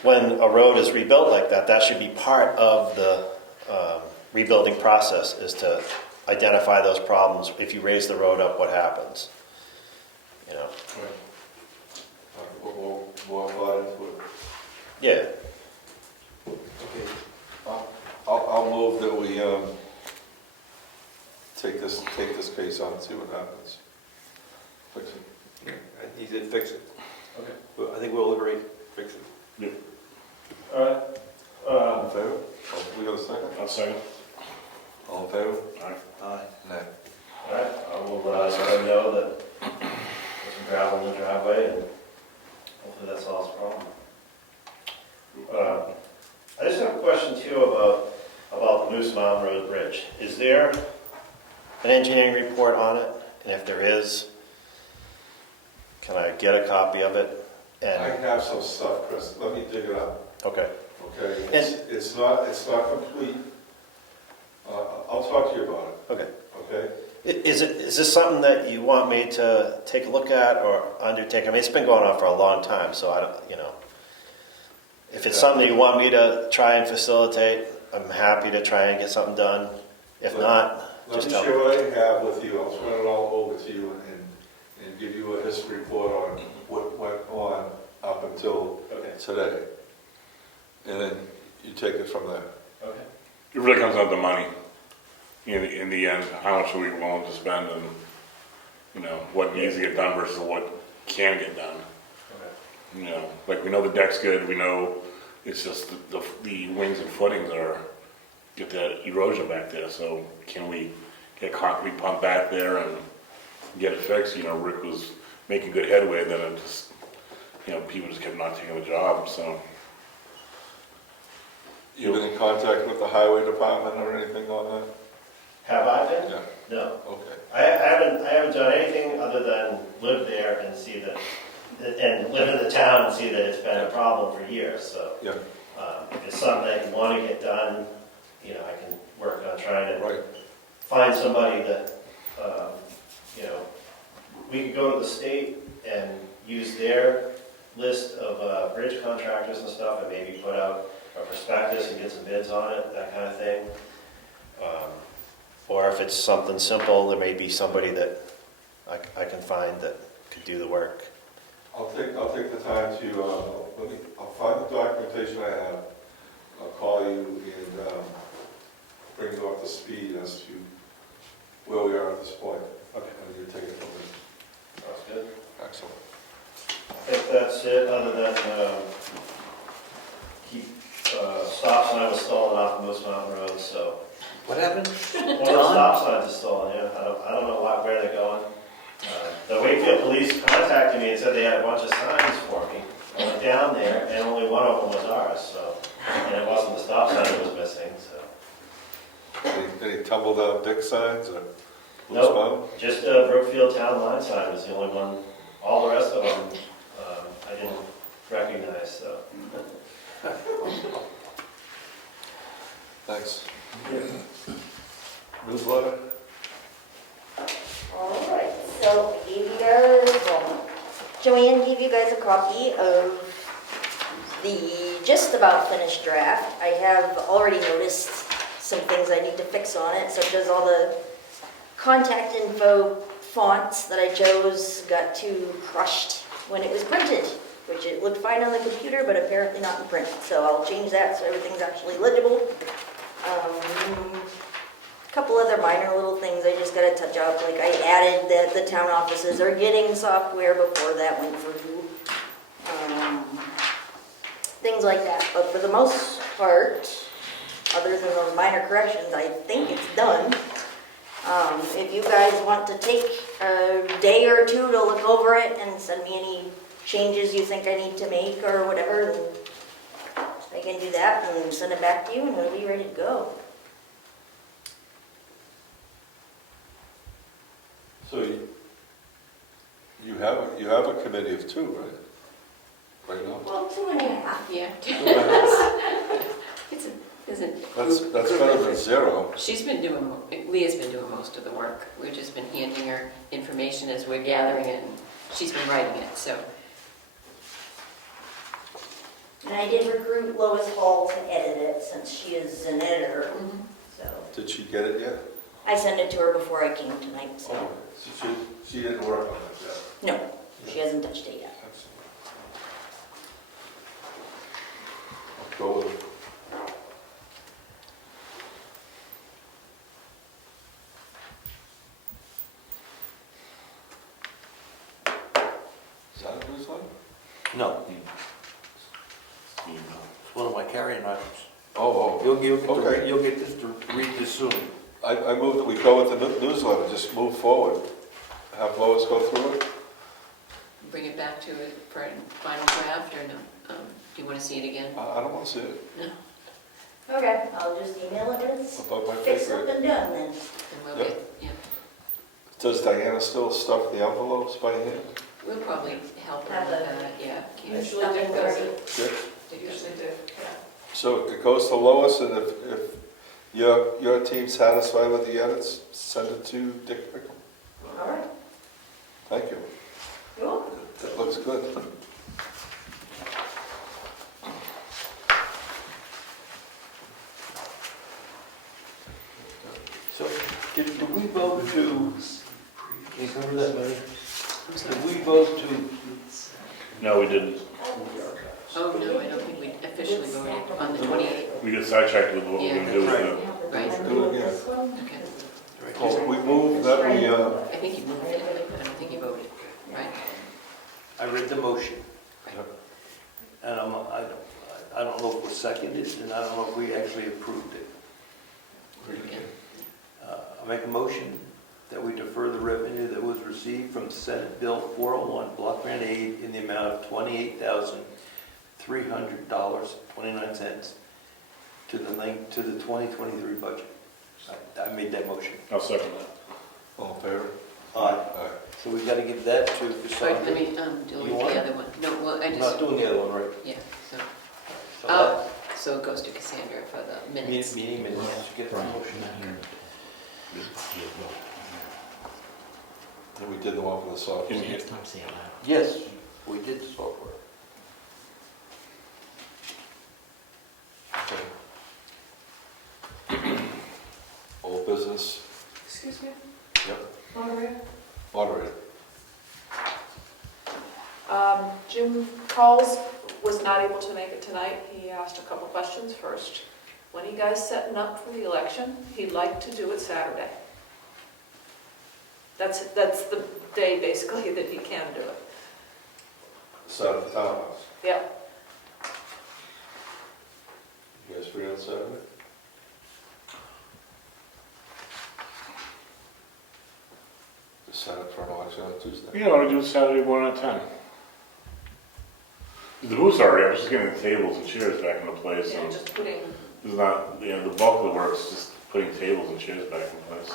when a road is rebuilt like that, that should be part of the rebuilding process, is to identify those problems. If you raise the road up, what happens? More thought into it. Yeah. Okay. I'll move that we take this case on and see what happens. Fix it. He said fix it. Okay. But I think we'll agree, fix it. All right. All in favor? We got a second? I'll second. All in favor? Aye. Nay. All right. I will let them know that there's some gravel in the driveway, and hopefully that solves the problem. I just have a question too about the Moose Mountain Road Bridge. Is there an engineering report on it? And if there is, can I get a copy of it? I have some stuff, Chris. Let me dig it up. Okay. Okay. It's not complete. I'll talk to you about it. Okay. Okay. Is this something that you want me to take a look at or undertake? I mean, it's been going on for a long time, so I don't, if it's something that you want me to try and facilitate, I'm happy to try and get something done. If not, Let just me tell share me. what I have with you. I'll turn it all over to you and give you a history report on what went on up until today. And then you take it from there. Okay. It really comes down to money. In the end, how much are we willing to spend, and what needs to get done versus what can get done. Okay. Like we know the deck's good. We know it's just the wings and footings get that erosion back there. So can we get concrete pumped back there and get it fixed. You know, Rick was making good headway, then it just, you know, people just kept not taking the job, so. You been in contact with the highway department or anything on that? Have I been? Yeah, No. okay. I haven't done anything other than live there and see that, and live in the town and see that it's been a problem for years, so. Yeah, If it's something that you want to get done, you know, I can work on trying to right. find somebody that, you know, we could go to the state and use their list of bridge contractors and stuff and maybe put out a prospectus and get some bids on it, that kind of thing. Or if it's something simple, there may be somebody that I can find that could do the work. I'll take the time to, I'll find the documentation I have. I'll call you and bring you up to speed as to where we are at this point. Okay. And you take it from there. Sounds good. Excellent. I think that's it, other than keep stop sign was stolen off Moose Mountain Road, so. What happened? One of the stop signs is stolen, yeah. I don't know where they're going. The Wakefield police contacted me and said they had a bunch of signs for me. I went down there and only one of them was ours, so. And it wasn't the stop sign that was missing, so. Any tumble down Dick signs or? Nope, just Brookfield town line sign was the only one. All the rest of them, I didn't recognize, so. Thanks. Newsletter? All right, so I gave you guys, well, Joanne gave you guys a copy of the just about finished draft. I have already noticed some things I need to fix on it, such as all the contact info fonts that I chose got too crushed when it was printed, which it looked fine on the computer, but apparently not in print. So I'll change that so everything's actually legible. Couple other minor little things I just gotta touch up, like I added that the town offices are getting software before that went through. Things like that, but for the most part, other than those minor corrections, I think it's done. If you guys want to take a day or two to look over it and send me any changes you think I need to make or whatever, then I can do that and send it back to you and it'll be ready to go. So you have a committee of two, right? Right now? Well, 2.5. Yeah. It's a That's better than zero. She's been doing, Leah's been doing most of the work. We've just been handing her information as we're gathering it, and she's been writing it, so. And I did recruit Lois Hall to edit it since she is an editor, so. Did she get it yet? I sent it to her before I came tonight, so. Oh, so she didn't work on it yet. No, she hasn't touched it yet. Excellent. I'll go with it. Is that a newsletter? No. It's one of my carrying items. Oh, okay. You'll get this to read this soon. I move that we go with the newsletter, just move forward. Have Lois go through it? Bring it back to it for a final draft, or no? Do you want to see it again? I don't want to see it. Okay, I'll just email it when it's Above my fixed pay up grade. and done then. And we'll Yep. get, yeah. Does Diana still stuff the envelopes by hand? We'll probably help her Have with a- that, yeah. Usually Dick does it. Dick? Dick does it. So it goes to Lois, and if your team's satisfied with the edits, send it to Dick Pickham. All right, Thank you. you're welcome. That looks good. So, did we vote to, can you cover that, Mary? Did we vote to, No, we didn't. Oh, no, I don't think we officially voted on the 28th. We get sidetracked with what we're gonna do with the. Right, Do it again. okay. Well, we move that we, I think you moved it, I don't think you voted, right? I read the motion, and I don't know if it was seconded, and I don't know if we actually approved it. Again. I'll make a motion that we defer the revenue that was received from Senate Bill 401 block grant aid in the amount of $28,300.29 to the 2023 budget. I made that motion. I'll second that. All in favor? Aye. Aye. So we got to give that to Wait, let Cassandra. me deal You with want the it? other one. No, well, I I'm just, not doing the other one, right? yeah, so, So that, so it goes to Cassandra for the minutes. meeting minutes, you get the motion. And we did the one for the software. In here. Yes, we did the software. Okay. Old business, Excuse me, yep, moderator? moderator. Jim Calls was not able to make it tonight. He asked a couple questions. First, when you guys setting up for the election, he'd like to do it Saturday. That's the day basically that he can do it. Set at the townhouse. Yeah, You guys free on Saturday? Just sign up for an election on Tuesday. You know, I do Saturday morning at 10. The booth's already, I was just getting the tables and chairs back into place, yeah, so just putting, it's not, you know, the bulk of the work's just putting tables and chairs back in place.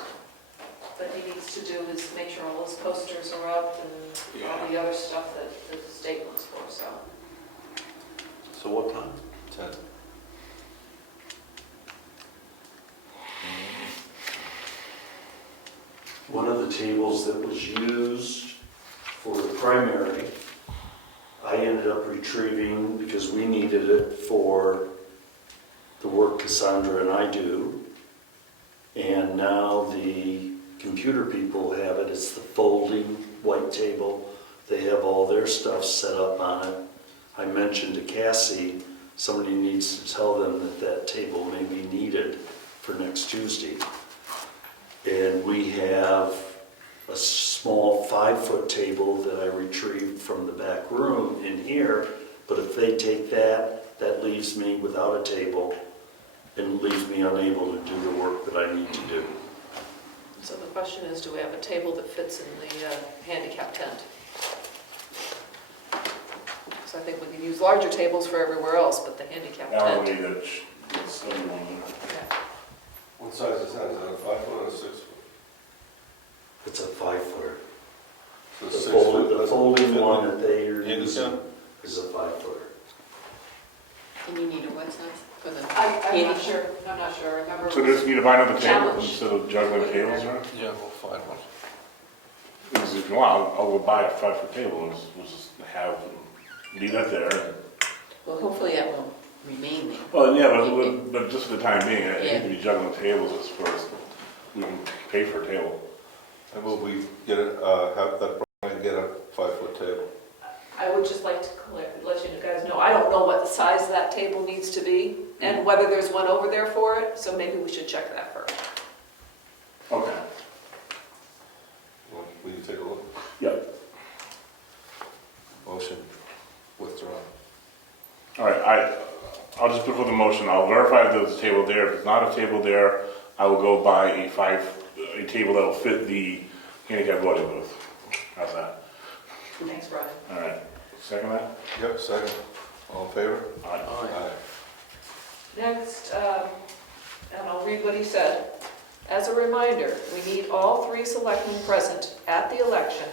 what he needs to do is make sure all his posters are up and all the other stuff that the state looks for, so. So what time? 10. One of the tables that was used for the primary, I ended up retrieving because we needed it for the work Cassandra and I do. And now the computer people have it. It's the folding white table. They have all their stuff set up on it. I mentioned to Cassie, somebody needs to tell them that that table may be needed for next Tuesday. And we have a small 5-foot table that I retrieved from the back room in here, but if they take that, that leaves me without a table and leaves me unable to do the work that I need to do. So the question is, do we have a table that fits in the handicap tent? So I think we can use larger tables for everywhere else, but the handicap Now tent. we need it's everyone. Yeah. What size is that? Is that a 5-foot or a 6-foot? It's a 5-footer. So The 6 folding, foot, the that's folding fit one in that they are handicap? using is a 5-footer. And you need a what size for the I'm not handicap? sure, I'm not sure, I remember. So just need to buy another table Challenge. instead of juggling tables around? Yeah, we'll find one. Because if you want, I'll go buy a 5-foot table, we'll just have, leave that there. Well, hopefully that will remain there. Well, yeah, but just for the time being, I need to be juggling tables as far as we can pay for a table. And will we get it, have that Brian get a 5-foot table? I would just like to let you guys know, I don't know what the size of that table needs to be and whether there's one over there for it, so maybe we should check that first. Okay. Will you take a look? Yeah. Motion withdrawn. All right, I'll just put for the motion, I'll verify if there's a table there. If there's not a table there, I will go buy a table that'll fit the handicap voting booth. How's that? Thanks, Brian. All right, second that? Yep, second. All in favor? Aye. Aye. Next, and I'll read what he said. As a reminder, we need all 3 selectmen present at the election,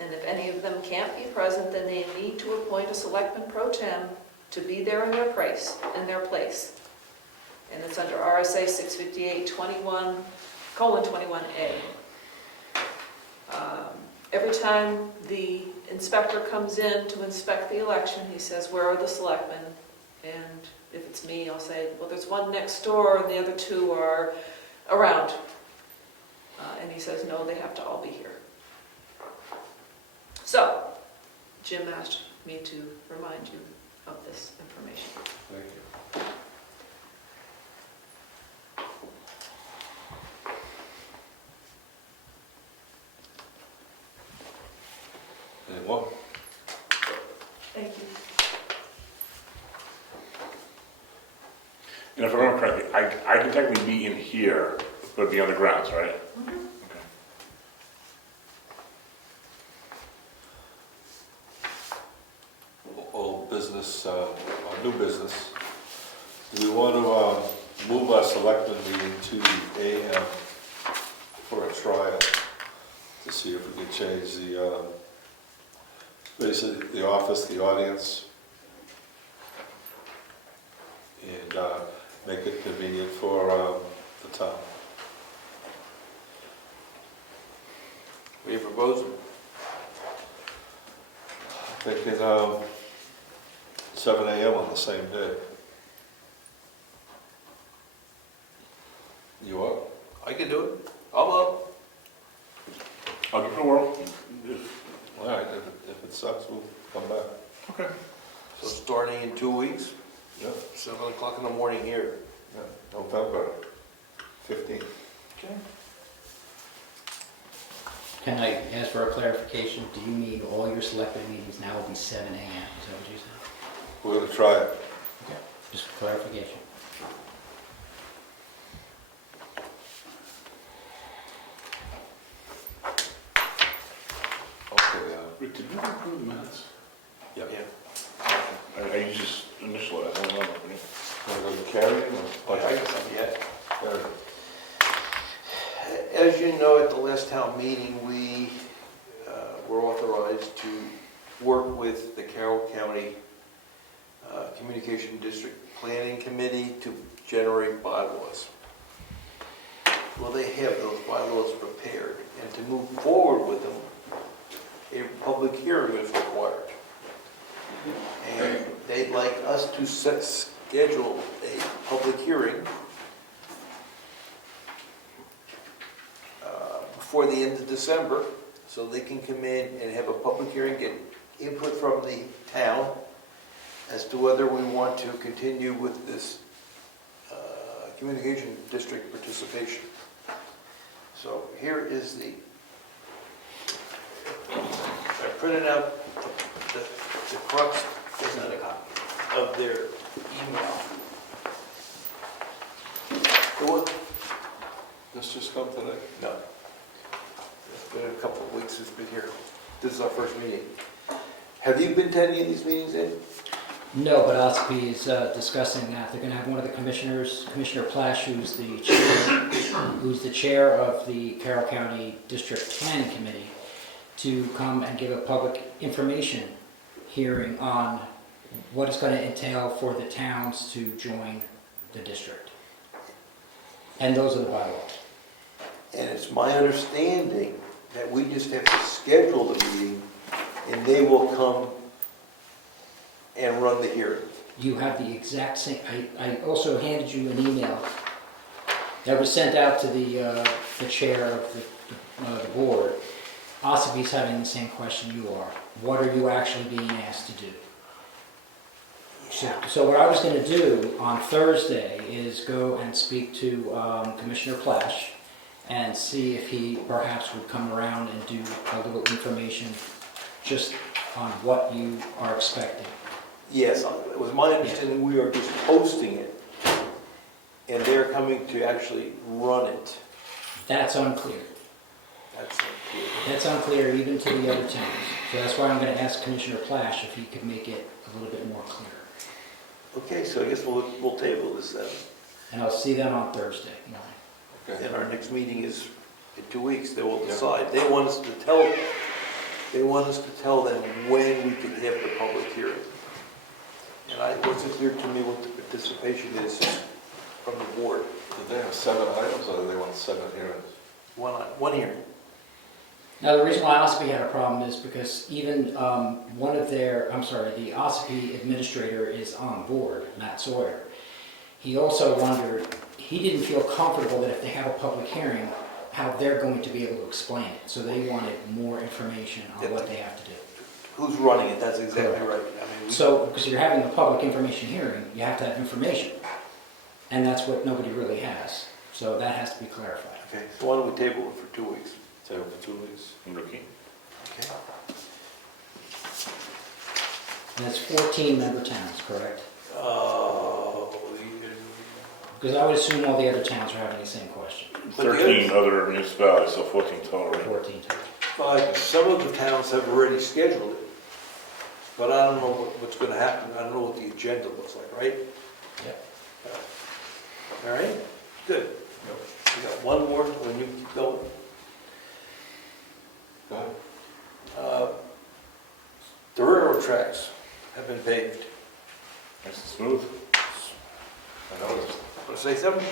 and if any of them can't be present, then they need to appoint a selectman pro tem to be there in their place. And it's under RSA 658:21:21A. Every time the inspector comes in to inspect the election, he says, "Where are the selectmen?" And if it's me, I'll say, "Well, there's one next door and the other 2 are around." And he says, "No, they have to all be here." So, Jim asked me to remind you of this information. Thank you. Any more? Thank you. And if I remember correctly, I can technically be in here But it'd be on the grounds, right? Okay. Old business, or new business. Do we want to move our selectmen meeting to AM for a trial? To see if we can change the, basically the office, the audience, and make it convenient for the town. What are you proposing? Thinking 7 AM on the same day. You up? I can do it. I'm up. I'll give it a whirl. All right, if it sucks, we'll come back. Okay. So starting in 2 weeks, Yeah, 7 o'clock in the morning here. yeah, November 15th. Okay. Can I ask for a clarification? Do you mean all your selected meetings now will be 7 AM? Is that what you said? We're gonna try it. Okay. Just for clarification. Okay, Rick, did you approve the minutes? yeah. I just initial it, I don't know. Want to go to Carrie or? I got some yet. Carrie. As you know, at the last town meeting, we were authorized to work with the Carroll County Communication District Planning Committee to generate bylaws. Well, they have those bylaws prepared, and to move forward with them, a public hearing is required. And they'd like us to schedule a public hearing before the end of December, so they can come in and have a public hearing, get input from the town as to whether we want to continue with this communication district participation. So here is the, I printed out the crux of their email. This just come today? No. It's been a couple of weeks since we've been here. This is our first meeting. Have you been to any of these meetings, Ed? No, but OSPI is discussing that. They're going to have one of the commissioners, Commissioner Plash, who's the chair of the Carroll County District Planning Committee, to come and give a public information hearing on what it's going to entail for the towns to join the district. And those are the bylaws. And it's my understanding that we just have to schedule the meeting and they will come and run the hearing. You have the exact same, I also handed you an email that was sent out to the chair of the board. OSPI's having the same question you are. What are you actually being asked to do? So what I was going to do on Thursday is go and speak to Commissioner Plash and see if he perhaps would come around and do a little information just on what you are expecting. Yes, it was my understanding we are just posting it and they're coming to actually run it. That's unclear. That's unclear. That's unclear even to the other towns. So that's why I'm going to ask Commissioner Plash if he could make it a little bit more clear. Okay, so I guess we'll table this then. And I'll see them on Thursday. Okay. And our next meeting is in 2 weeks. They will Yeah. decide. They want us to tell them when we can have the public hearing. And it wasn't clear to me what the participation is from the board. Did they have 7 items or do they want 7 hearings? One hearing. Now, the reason why OSPI had a problem is because even the OSPI administrator is on board, Matt Sawyer. He also wondered, he didn't feel comfortable that if they have a public hearing, how they're going to be able to explain it. So they wanted more information on what they have to do. Who's running it? That's exactly right. So, because you're having a public information hearing, you have to have information. And that's what nobody really has. So that has to be clarified. Okay, so why don't we table it for 2 weeks? Table for 2 weeks. Ricky? Okay. And it's 14 member towns, correct? Because I would assume all the other towns are having the same question. 13 other municipalities, so 14 total, right? 14 towns. But some of the towns have already scheduled it. But I don't know what's gonna happen, I don't know what the agenda looks like, right? Yeah. All right, good. We got one more when you keep going. Go ahead. The railroad tracks have been paved. Nice and smooth. I noticed. Want to say something?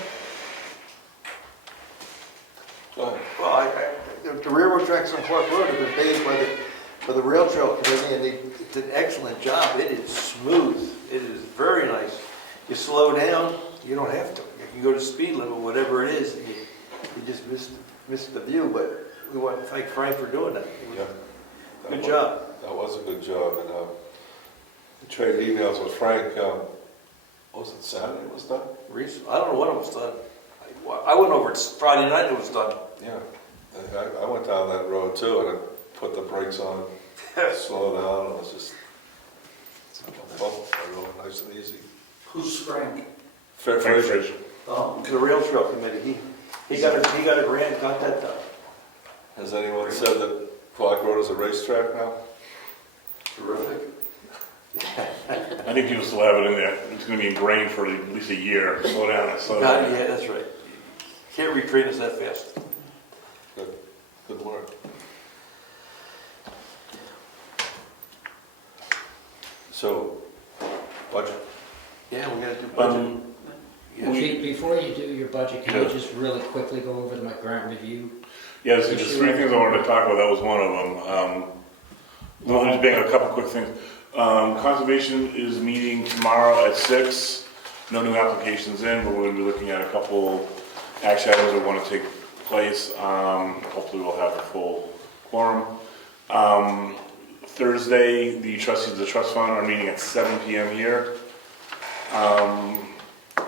Go ahead. Well, the railroad tracks on Clark Road have been paved by the rail trail committee, and they did an excellent job. It is smooth. It is very nice. You slow down, you don't have to. You can go to speed limit, whatever it is. You just missed the view, but we want to thank Frank for doing that. It was Yeah. Good job. That was a good job, and I traded emails with Frank, was it Saturday it was done? Reese, I don't know when it was done. I went over it Friday night, it was done. Yeah. I went down that road too, and I put the brakes on, slowed down, and it was just, I rode nice and easy. Who's Frank? Fair Frank Fraser. Fraser. The rail trail committee. He got a grant and got that done. Has anyone said that Clark Road is a racetrack now? Terrific. I think people still have it in there. It's going to be ingrained for at least a year. Slow down, slow Yeah, down. that's right. Can't retrain us that fast. Good work. So, budget. Yeah, we gotta do budget. Before you do your budget, can you Yeah. just really quickly go over my grant review? Yeah, there's three things I wanted to talk about. That was one of them. Let me just bang a couple quick things. Conservation is meeting tomorrow at 6. No new applications in, but we're going to be looking at a couple action items that want to take place. Hopefully we'll have a full quorum. Thursday, the trustees of the trust fund are meeting at 7 p.m. here.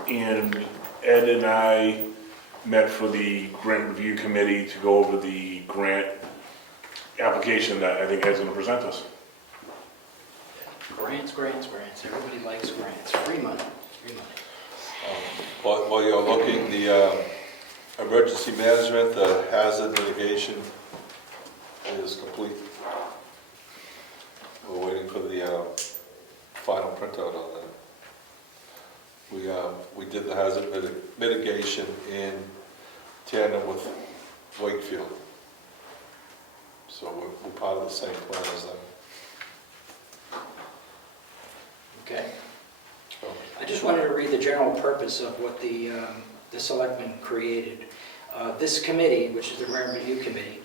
And Ed and I met for the grant review committee to go over the grant application that I think Ed's going to present us. Grants, grants, grants. Everybody likes grants. Free money, free money. While you're looking, the emergency management, the hazard mitigation is complete. We're waiting for the final printout on that. We did the hazard mitigation in tandem with Wakefield. So we're part of the same plan as them. Okay. So, I just wanted to read the general purpose of what the selectmen created. This committee, which is the Grant Review Committee,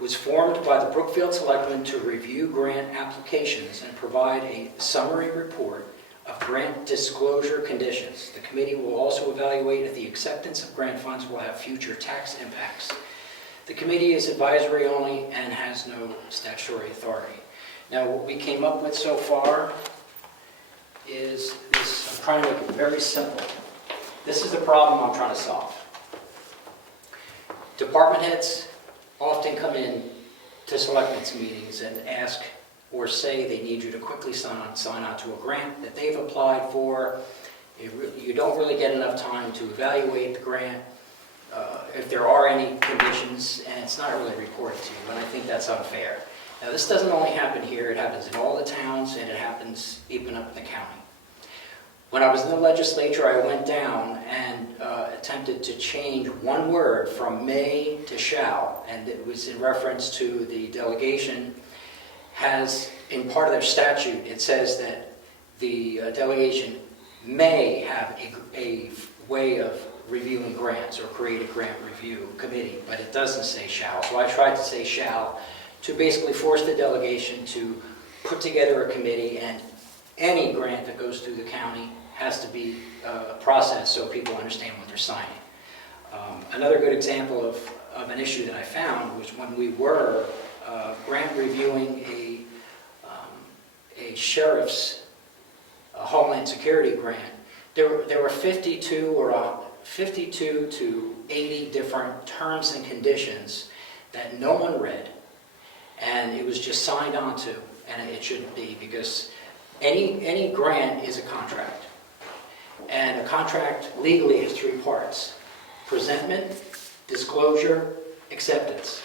was formed by the Brookfield Selectmen to review grant applications and provide a summary report of grant disclosure conditions. The committee will also evaluate if the acceptance of grant funds will have future tax impacts. The committee is advisory only and has no statutory authority. Now, what we came up with so far is this. I'm trying to make it very simple. This is the problem I'm trying to solve. Department heads often come in to selectmen's meetings and ask or say they need you to quickly sign on to a grant that they've applied for. You don't really get enough time to evaluate the grant, if there are any conditions, and it's not really reported to you, and I think that's unfair. Now, this doesn't only happen here, it happens in all the towns, and it happens even up in the county. When I was in the legislature, I went down and attempted to change one word from may to shall, and it was in reference to the delegation has, in part of their statute, it says that the delegation may have a way of reviewing grants or create a grant review committee, but it doesn't say shall. So I tried to say shall to basically force the delegation to put together a committee, and any grant that goes through the county has to be processed so people understand what they're signing. Another good example of an issue that I found was when we were grant reviewing a sheriff's Homeland Security grant. There were 52 to 80 different terms and conditions that no one read, and it was just signed on to, and it shouldn't be, because any grant is a contract. And a contract legally has three parts: presentment, disclosure, acceptance.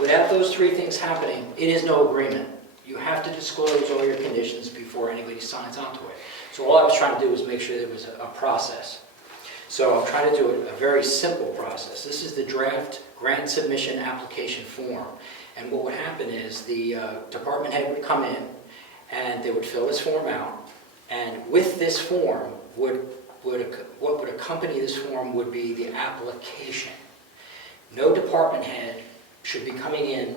Without those three things happening, it is no agreement. You have to disclose all your conditions before anybody signs onto it. So all I was trying to do was make sure there was a process. So I'm trying to do a very simple process. This is the draft grant submission application form. And what would happen is the department head would come in and they would fill this form out. And with this form, what would accompany this form would be the application. No department head should be coming in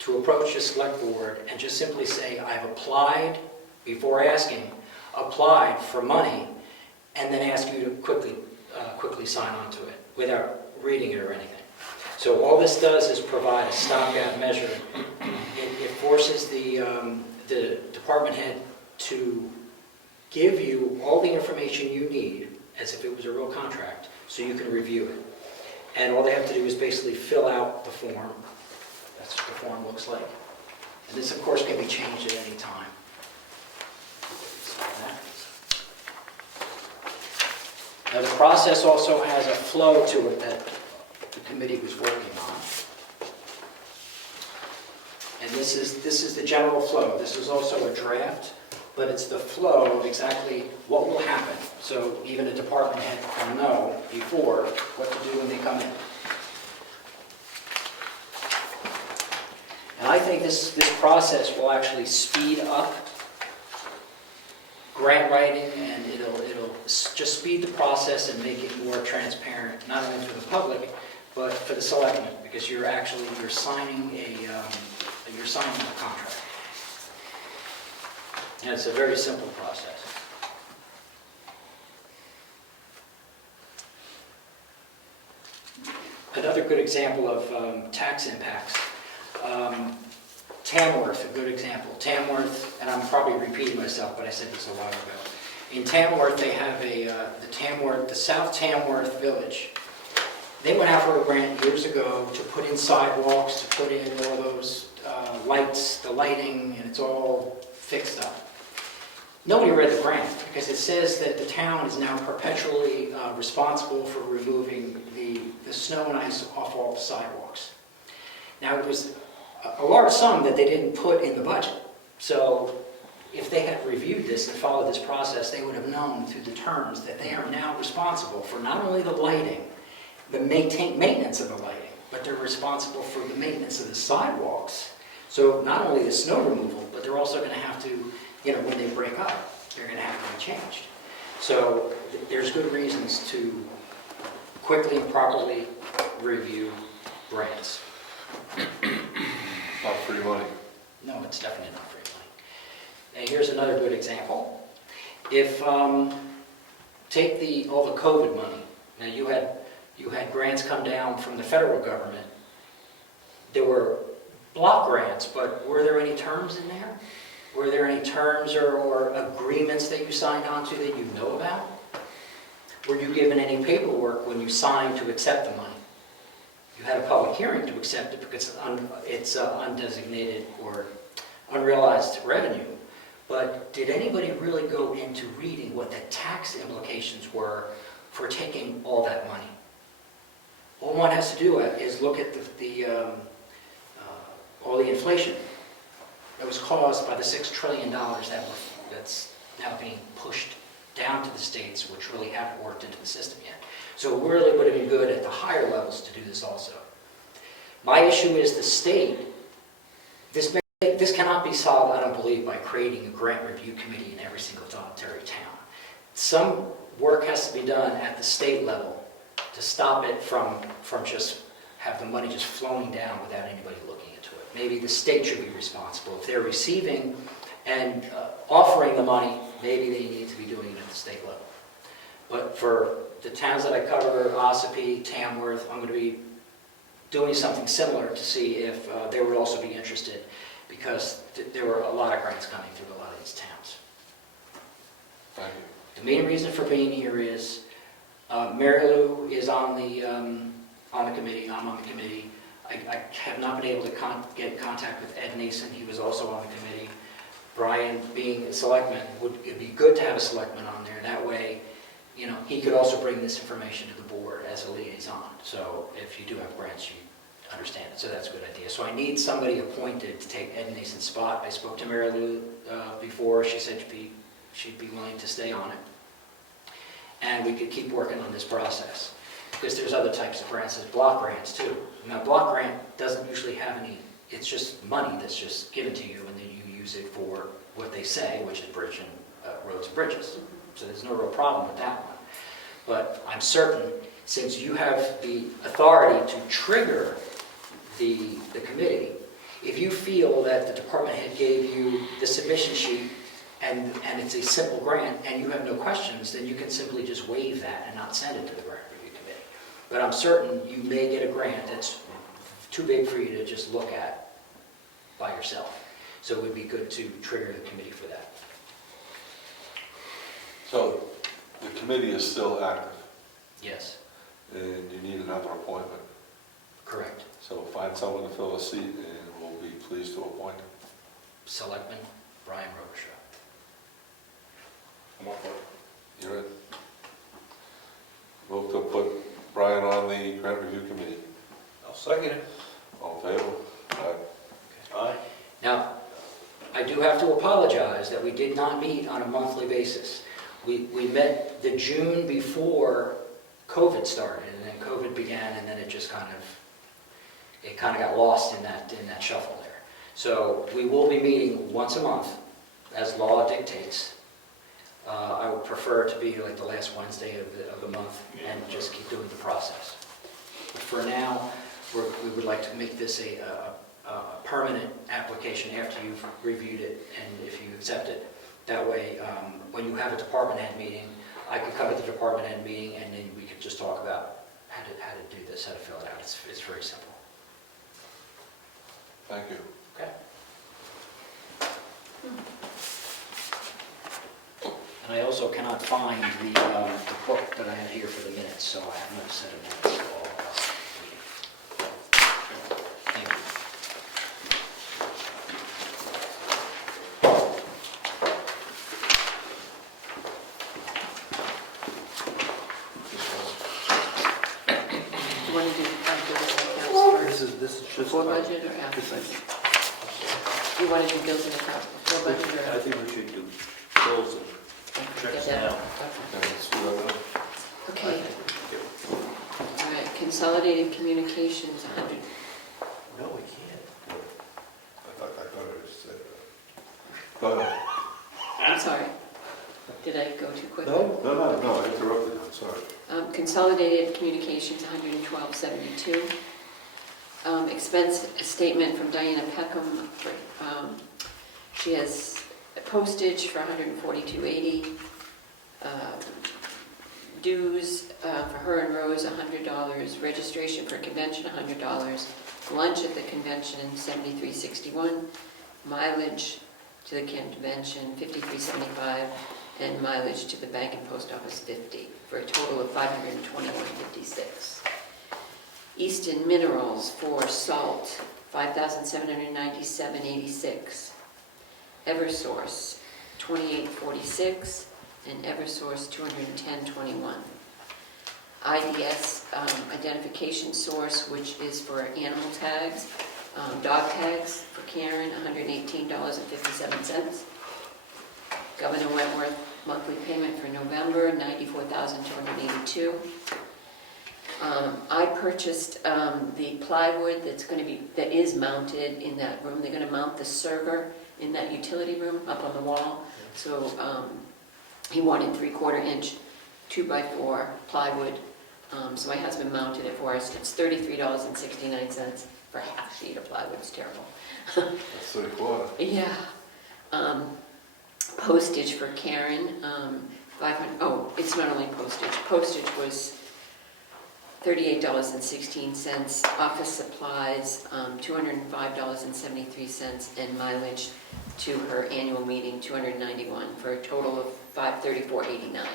to approach the select board and just simply say, I've applied, before asking, applied for money, and then ask you to quickly sign on to it without reading it or anything. So all this does is provide a stopgap measure. It forces the department head to give you all the information you need as if it was a real contract so you can review it. And all they have to do is basically fill out the form. That's what the form looks like. And this, of course, can be changed at any time. Now, the process also has a flow to it that the committee was working on. And this is the general flow. This is also a draft, but it's the flow of exactly what will happen. So even a department head will know before what to do when they come in. And I think this process will actually speed up grant writing, and it'll just speed the process and make it more transparent, not only for the public, but for the selectmen, because you're signing a contract. And it's a very simple process. Another good example of tax impacts. Tamworth, a good example. Tamworth, and I'm probably repeating myself, but I said this a while ago. In Tamworth, they have the South Tamworth Village. They went out for a grant years ago to put in sidewalks, to put in all those lights, the lighting, and it's all fixed up. Nobody read the grant because it says that the town is now perpetually responsible for removing the snow and ice off all the sidewalks. Now, it was a large sum that they didn't put in the budget. So if they had reviewed this and followed this process, they would have known through the terms that they are now responsible for not only the lighting, the maintenance of the lighting, but they're responsible for the maintenance of the sidewalks. So not only the snow removal, but they're also going to have to, when they break up, they're going to have to be changed. So there's good reasons to quickly and properly review grants. Not free money. No, it's definitely not free money. And here's another good example. If take all the COVID money. Now you had grants come down from the federal government. There were block grants, but were there any terms in there? Were there any terms or agreements that you signed on to that you know about? Were you given any paperwork when you signed to accept the money? You had a public hearing to accept it because it's undesignated or unrealized revenue. But did anybody really go into reading what the tax implications were for taking all that money? All one has to do is look at all the inflation that was caused by the $6 trillion that's now being pushed down to the states, which really haven't worked into the system yet. So it really would have been good at the higher levels to do this also. My issue is the state. This cannot be solved, I don't believe, by creating a grant review committee in every single voluntary town. Some work has to be done at the state level to stop it from just have the money just flowing down without anybody looking into it. Maybe the state should be responsible. If they're receiving and offering the money, maybe they need to be doing it at the state level. But for the towns that I cover, Ossipee, Tamworth, I'm going to be doing something similar to see if they would also be interested, because there were a lot of grants coming through a lot of these towns. Thank you. The main reason for being here is Mary Lou is on the committee. I'm on the committee. I have not been able to get in contact with Ed Nason. He was also on the committee. Brian, being a selectman, it'd be good to have a selectman on there. That way, he could also bring this information to the board as a liaison. So if you do have grants, you understand it. So that's a good idea. So I need somebody appointed to take Ed Nason's spot. I spoke to Mary Lou before. She said she'd be willing to stay on it. And we could keep working on this process. Because there's other types of grants, there's block grants too. Now, block grant doesn't usually have any, it's just money that's just given to you, and then you use it for what they say, which is bridge and roads and bridges. So there's no real problem with that one. But I'm certain, since you have the authority to trigger the committee, if you feel that the department head gave you the submission sheet and it's a simple grant and you have no questions, then you can simply just waive that and not send it to the grant review committee. But I'm certain you may get a grant that's too big for you to just look at by yourself. So it would be good to trigger the committee for that. So the committee is still active, Yes, and you need another appointment. correct. So find someone to fill a seat, and we'll be pleased to appoint him. Selectman Brian Robichaud. I'm up for it. You're in. Move to put Brian on the grant review committee. I'll second it. All in favor? Aye. Aye. Now, I do have to apologize that we did not meet on a monthly basis. We met the June before COVID started, and then COVID began, and then it just kind of got lost in that shuffle there. So we will be meeting once a month, as law dictates. I would prefer to be like the last Wednesday of the month and just keep doing the process. But for now, we would like to make this a permanent application after you've reviewed it and if you accept it. That way, when you have a department head meeting, I could come at the department head meeting and then we could just talk about how to do this, how to fill it out. It's very simple. Thank you. Okay. And I also cannot find the book that I had here for the minutes, so I have no set of minutes for all of us. Thank you. Do you want to do bills and accounts first? This is just. Before budget or after This budget? is- You want to do bills and accounts before budget or I after? think we should do bills and Get checks that? now. Okay. Okay, let's do that now. Okay, all right, consolidated communications, 100. No, we can't. I thought it said that. Go ahead. I'm sorry. Did I go too quick? No? No, I interrupted you, I'm sorry. Consolidated communications, 112.72. Expense statement from Diana Peckham. She has postage for 142.80. Dues for her and Rose, $100. Registration for convention, $100. Lunch at the convention, $73.61. Mileage to the convention, $53.75. And mileage to the bank and post office, $50, for a total of $521.56. Easton Minerals for salt, $5,797.86. Eversource, $28.46, and Eversource, $210.21. IDS identification source, which is for animal tags, dog tags for Karen, $118.57. Governor Wentworth monthly payment for November, $94,282. I purchased the plywood that is mounted in that room. They're going to mount the server in that utility room up on the wall. So he wanted 3/4 inch 2x4 plywood. So my husband mounted it for us. It's $33.69 for half sheet of plywood. It's terrible. That's 3/4. Yeah. Postage for Karen, 500. Oh, it's not only postage. Postage was $38.16. Office supplies, $205.73, and mileage to her annual meeting, $291, for a total of $534.89.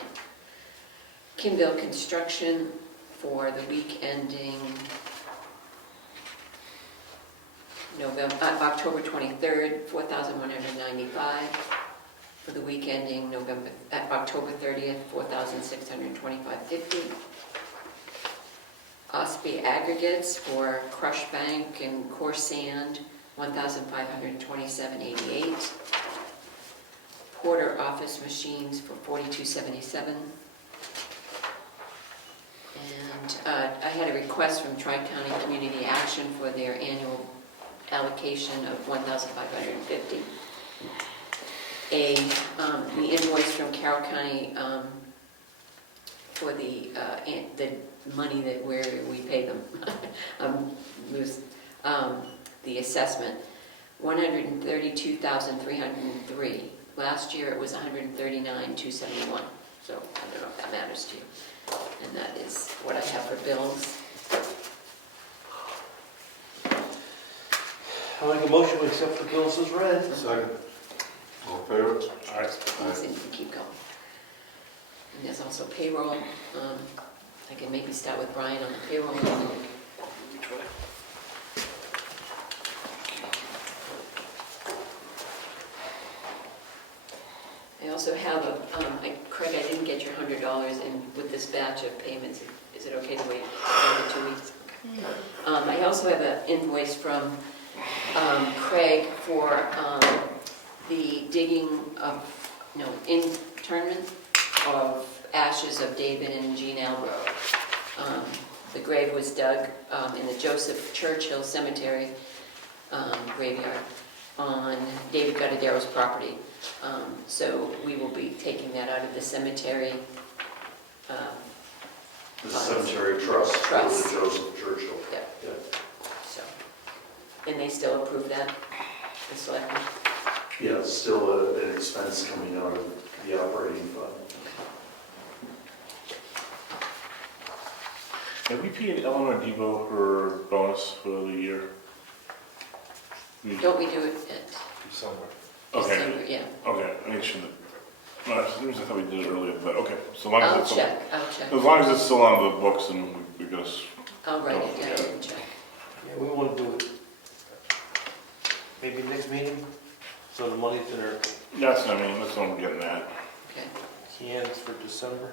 Kinville Construction for the week ending October 23rd, $4,195. for the week ending October 30th, $4,625.50. Osby aggregates for crush bank and coarse sand, $1,527.88. Porter office machines for $42.77. And I had a request from Tri-County Community Action for their annual allocation of $1,550. The invoice from Carroll County for the money that we pay them, the assessment, $132,303. Last year it was $139,271. So I don't know if that matters to you. And that is what I have for bills. I make a motion to accept the bills as read. Second. All in favor? Aye. These and keep going. And there's also payroll. I can maybe start with Brian on the payroll. I also have Craig, I didn't get your $100 in with this batch of payments. Is it okay to wait another 2 weeks? I also have an invoice from Craig for the digging of, internment of ashes of David and Jean Albro. The grave was dug in the Joseph Churchill Cemetery graveyard on David Guttadero's property. So we will be taking that out of the cemetery. The cemetery trust for Trust. the Joseph Churchill. Yeah. Yeah. And they still approve that, the selectmen? Yeah, it's still an expense coming out of the operating fund. Have we paid Eleanor Devo her bonus for the year? Don't we do it at Somewhere. Okay, December? Yeah. okay, I think it should. No, I thought we did it earlier, but okay, so long as I'll it's, check. as long as it's still on the books and we got us. I'll write it down and check. Yeah, we want to do it. Maybe next meeting, so the money's in our That's what I'm getting at. Okay. cans for December.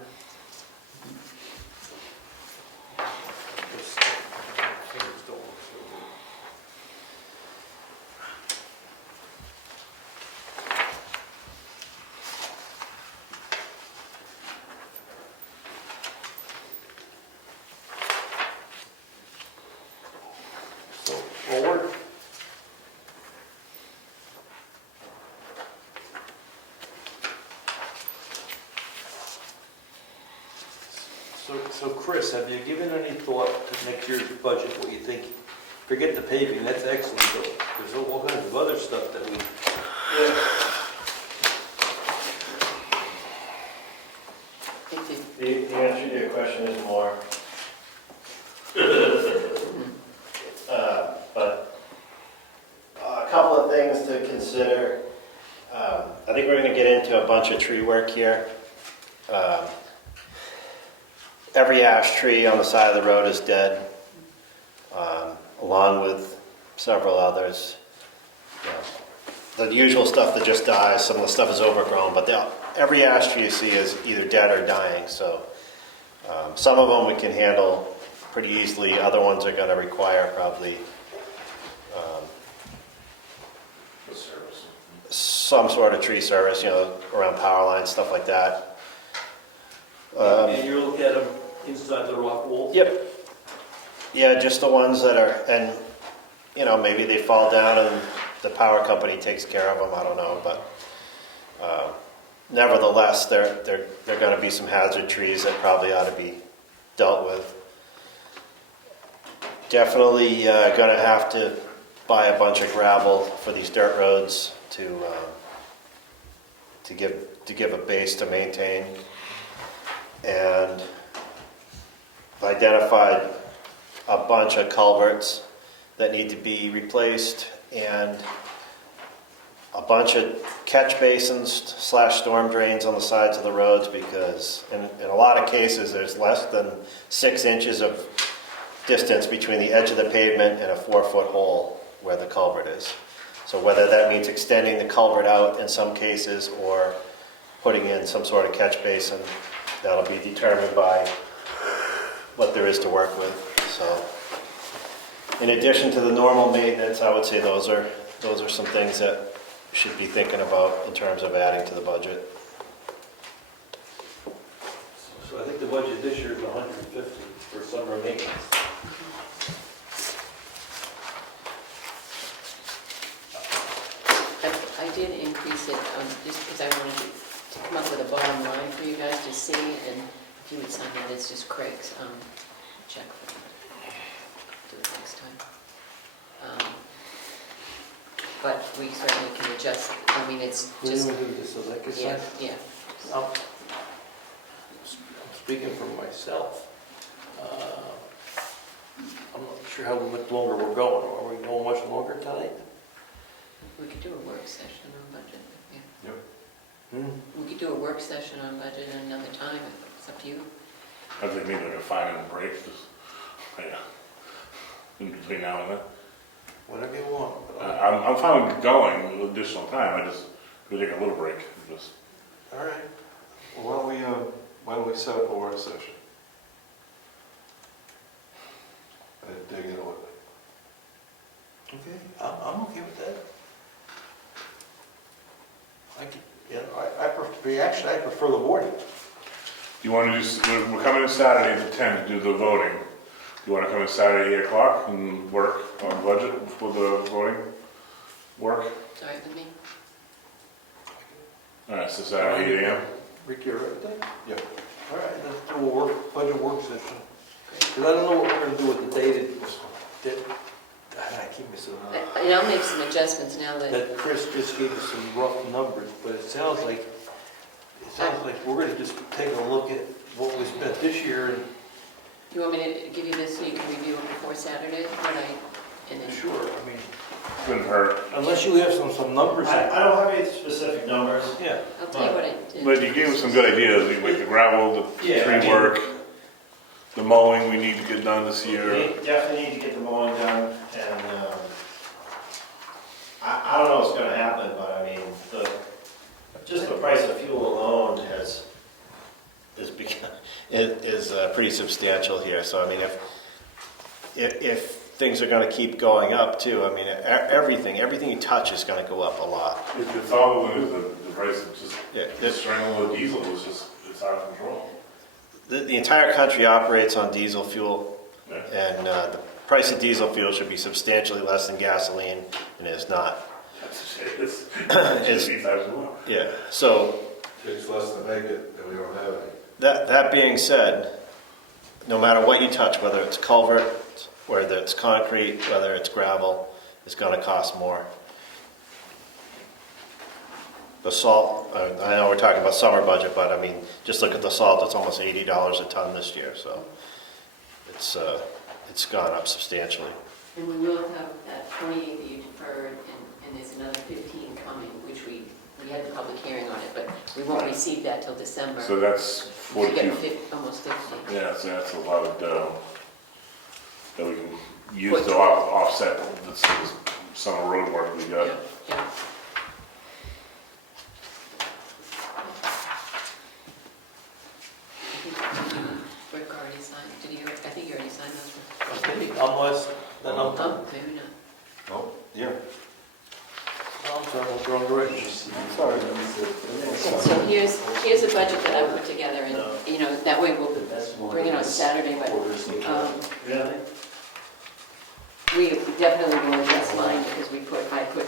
Fingers don't look so good. So, forward. So Chris, have you given any thought to next year's budget, what you think? Forget the paving, that's excellent, but there's all kinds of other stuff that we... The answer to your question is more. But a couple of things to consider. I think we're going to get into a bunch of tree work here. Every ash tree on the side of the road is dead, along with several others. The usual stuff that just dies, some of the stuff is overgrown, but every ash tree you see is either dead or dying. So some of them we can handle pretty easily. Other ones are going to require probably some sort of tree service, around power lines, stuff like that. And you look at them inside the rock wall? Yep. Yeah, just the ones that are, and maybe they fall down and the power company takes care of them. I don't know, but nevertheless, they're going to be some hazard trees that probably ought to be dealt with. Definitely going to have to buy a bunch of gravel for these dirt roads to give a base to maintain. And identified a bunch of culverts that need to be replaced and a bunch of catch basins / storm drains on the sides of the roads, because in a lot of cases there's less than 6 inches of distance between the edge of the pavement and a 4-foot hole where the culvert is. So whether that means extending the culvert out in some cases or putting in some sort of catch basin, that'll be determined by what there is to work with. So in addition to the normal maintenance, I would say those are some things that we should be thinking about in terms of adding to the budget. So I think the budget this year is 150 for summer maintenance. I did increase it, just because I wanted to come up with a bottom line for you guys to see, and if you would sign that, it's just Craig's check for that. Do it next time. But we certainly can adjust, I mean, it's We're just, going to do this so that gets yeah, signed. yeah. I'm speaking for myself. I'm not sure how much longer we're going. Are we going much longer tonight? We could do a work session on budget, yeah. Hmm? We could do a work session on budget at another time, it's up to you. I think maybe like a 5-minute break, just, yeah, in between now and then. Whatever you want. But I'm fine with going with additional time, I just, we take a little break, just. all right. Well, why don't we set up a work session? And dig into it. Okay, I'm okay with that. I prefer the morning. You want to just, we're coming in Saturday at 10 to do the voting. You want to come in Saturday at 8 o'clock and work on budget for the voting work? All right with me? All right, so Saturday 8 a.m. Rick, you all right with that? Yep. All right, let's do a budget work session. Because I don't know what we're going to do with the date I keep missing And I'll make some adjustments now that Chris just gave us some rough numbers, but it sounds like we're going to just take a look at what we spent this year and You want me to give you this so you can review it before Saturday? And then sure, I mean, Couldn't hurt. unless you have some numbers. I don't have any specific numbers. Yeah. I'll tell you what I did. But you gave us some good ideas, like the gravel, the Yeah, tree I mean- work, the mowing we need to get done this year. We definitely need to get the mowing done, and I don't know what's gonna happen, but I mean, just the price of fuel alone is pretty substantial here, so I mean, if things are gonna keep going up too, I mean, everything you touch is gonna go up a lot. It's all the price of just, Yeah, the strangle of diesel is just, it's out of control. The entire country operates on diesel fuel, Yeah. and the price of diesel fuel should be substantially less than gasoline, and it is not. That's a shame. It's It's- 8,000 more. Yeah, so Takes less to make it, and we don't have any. that being said, no matter what you touch, whether it's culvert, whether it's concrete, whether it's gravel, it's gonna cost more. The salt, I know we're talking about summer budget, but I mean, just look at the salt, it's almost $80 a ton this year, so it's gone up substantially. And we will have that 28 that you deferred, and there's another 15 coming, which we had the public hearing on it, but we won't receive that till December. So that's We get 42. almost 50. Yeah, so that's a lot of dough that we can use to offset this summer road work we got. Yeah, yeah. Rick already signed, I think you already signed those ones. Maybe unless, then I'm done. Oh, maybe not. Oh, yeah. I'm sorry, I'm throwing the right. Sorry. Okay, so here's a budget that I put together, and, you know, that way we'll bring it on Saturday, but, we definitely will adjust mine, because I put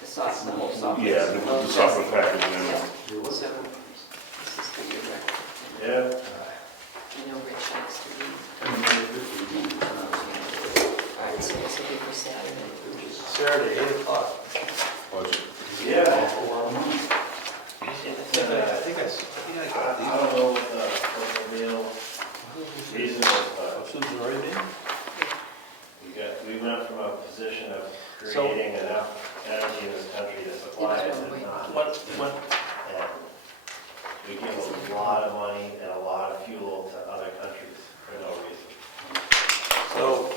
the sauce, the whole sauce. Yeah, the software package in there. Yeah, so, this is for your record. Yeah. I know Rich likes to read. All right, so this will be for Saturday. Saturday, 8 o'clock. Budget. Yeah. I think I got these. I don't know what the real reason is, but Susan, right in? we went from a position of So- creating enough energy in this country to supply it and not. What, And we give a lot of money and a lot of fuel to other countries for no reason. so,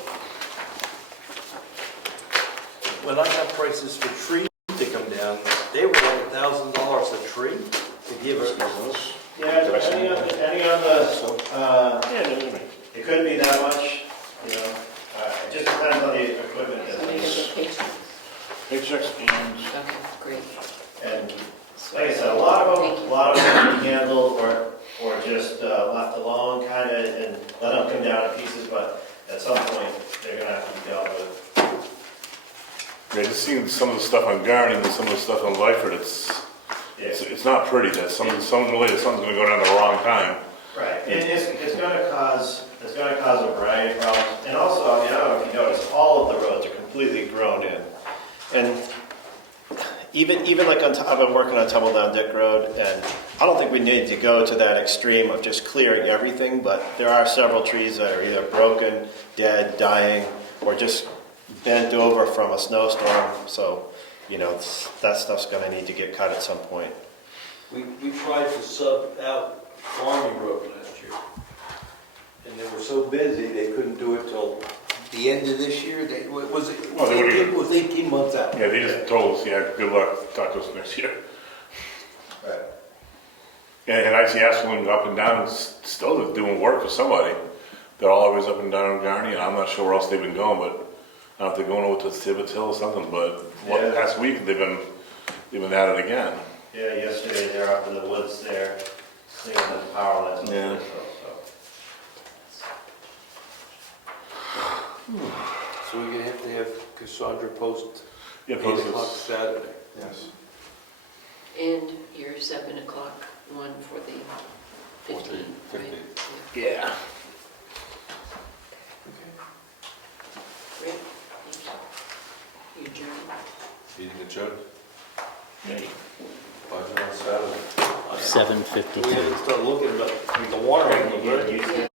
when I got prices for trees to come down, they were like $1,000 a tree to give us. Yeah, depending on the, it could be that much, you know, it just depends on the equipment. So maybe that's- the paychecks. Paychecks and, Okay, great. And like I said, a lot of them can be handled or just left alone kind of and let them come down in pieces, but at some point, they're gonna have to be dealt with. yeah, just seeing some of the stuff on Garden and some of the stuff on Lyford, it's not pretty. That someone's gonna go down the wrong time. Right, and it's gonna cause a variety of problems. And also, I mean, I don't know if you noticed, all of the roads are completely grown in. And even like I've been working on Tumble Down Dick Road, and I don't think we need to go to that extreme of just clearing everything, but there are several trees that are either broken, dead, dying, or just bent over from a snowstorm. So, you know, that stuff's gonna need to get cut at some point. We tried to sub out Army Road last year. And they were so busy, they couldn't do it till the end of this year. It was 18 months out. Yeah, they just told us, yeah, good luck, talk to us next year. Right. And I see Ashland up and down, still doing work for somebody. They're all always up and down on Garney, and I'm not sure where else they've been going, but I don't know if they're going over to Tibbetts Hill or something, but last week they've been at it again. Yeah, yesterday they're up in the woods there, cleaning the power lines. Yeah. So we're gonna have to have Cassandra post Yeah, 8 post o'clock this. Saturday. Yes. And your 7 o'clock one for the 15, right? 15. Yeah. Great, thank you. You adjourn. Meeting adjourned. Budget on Saturday. 7:52. We have to start looking at the water.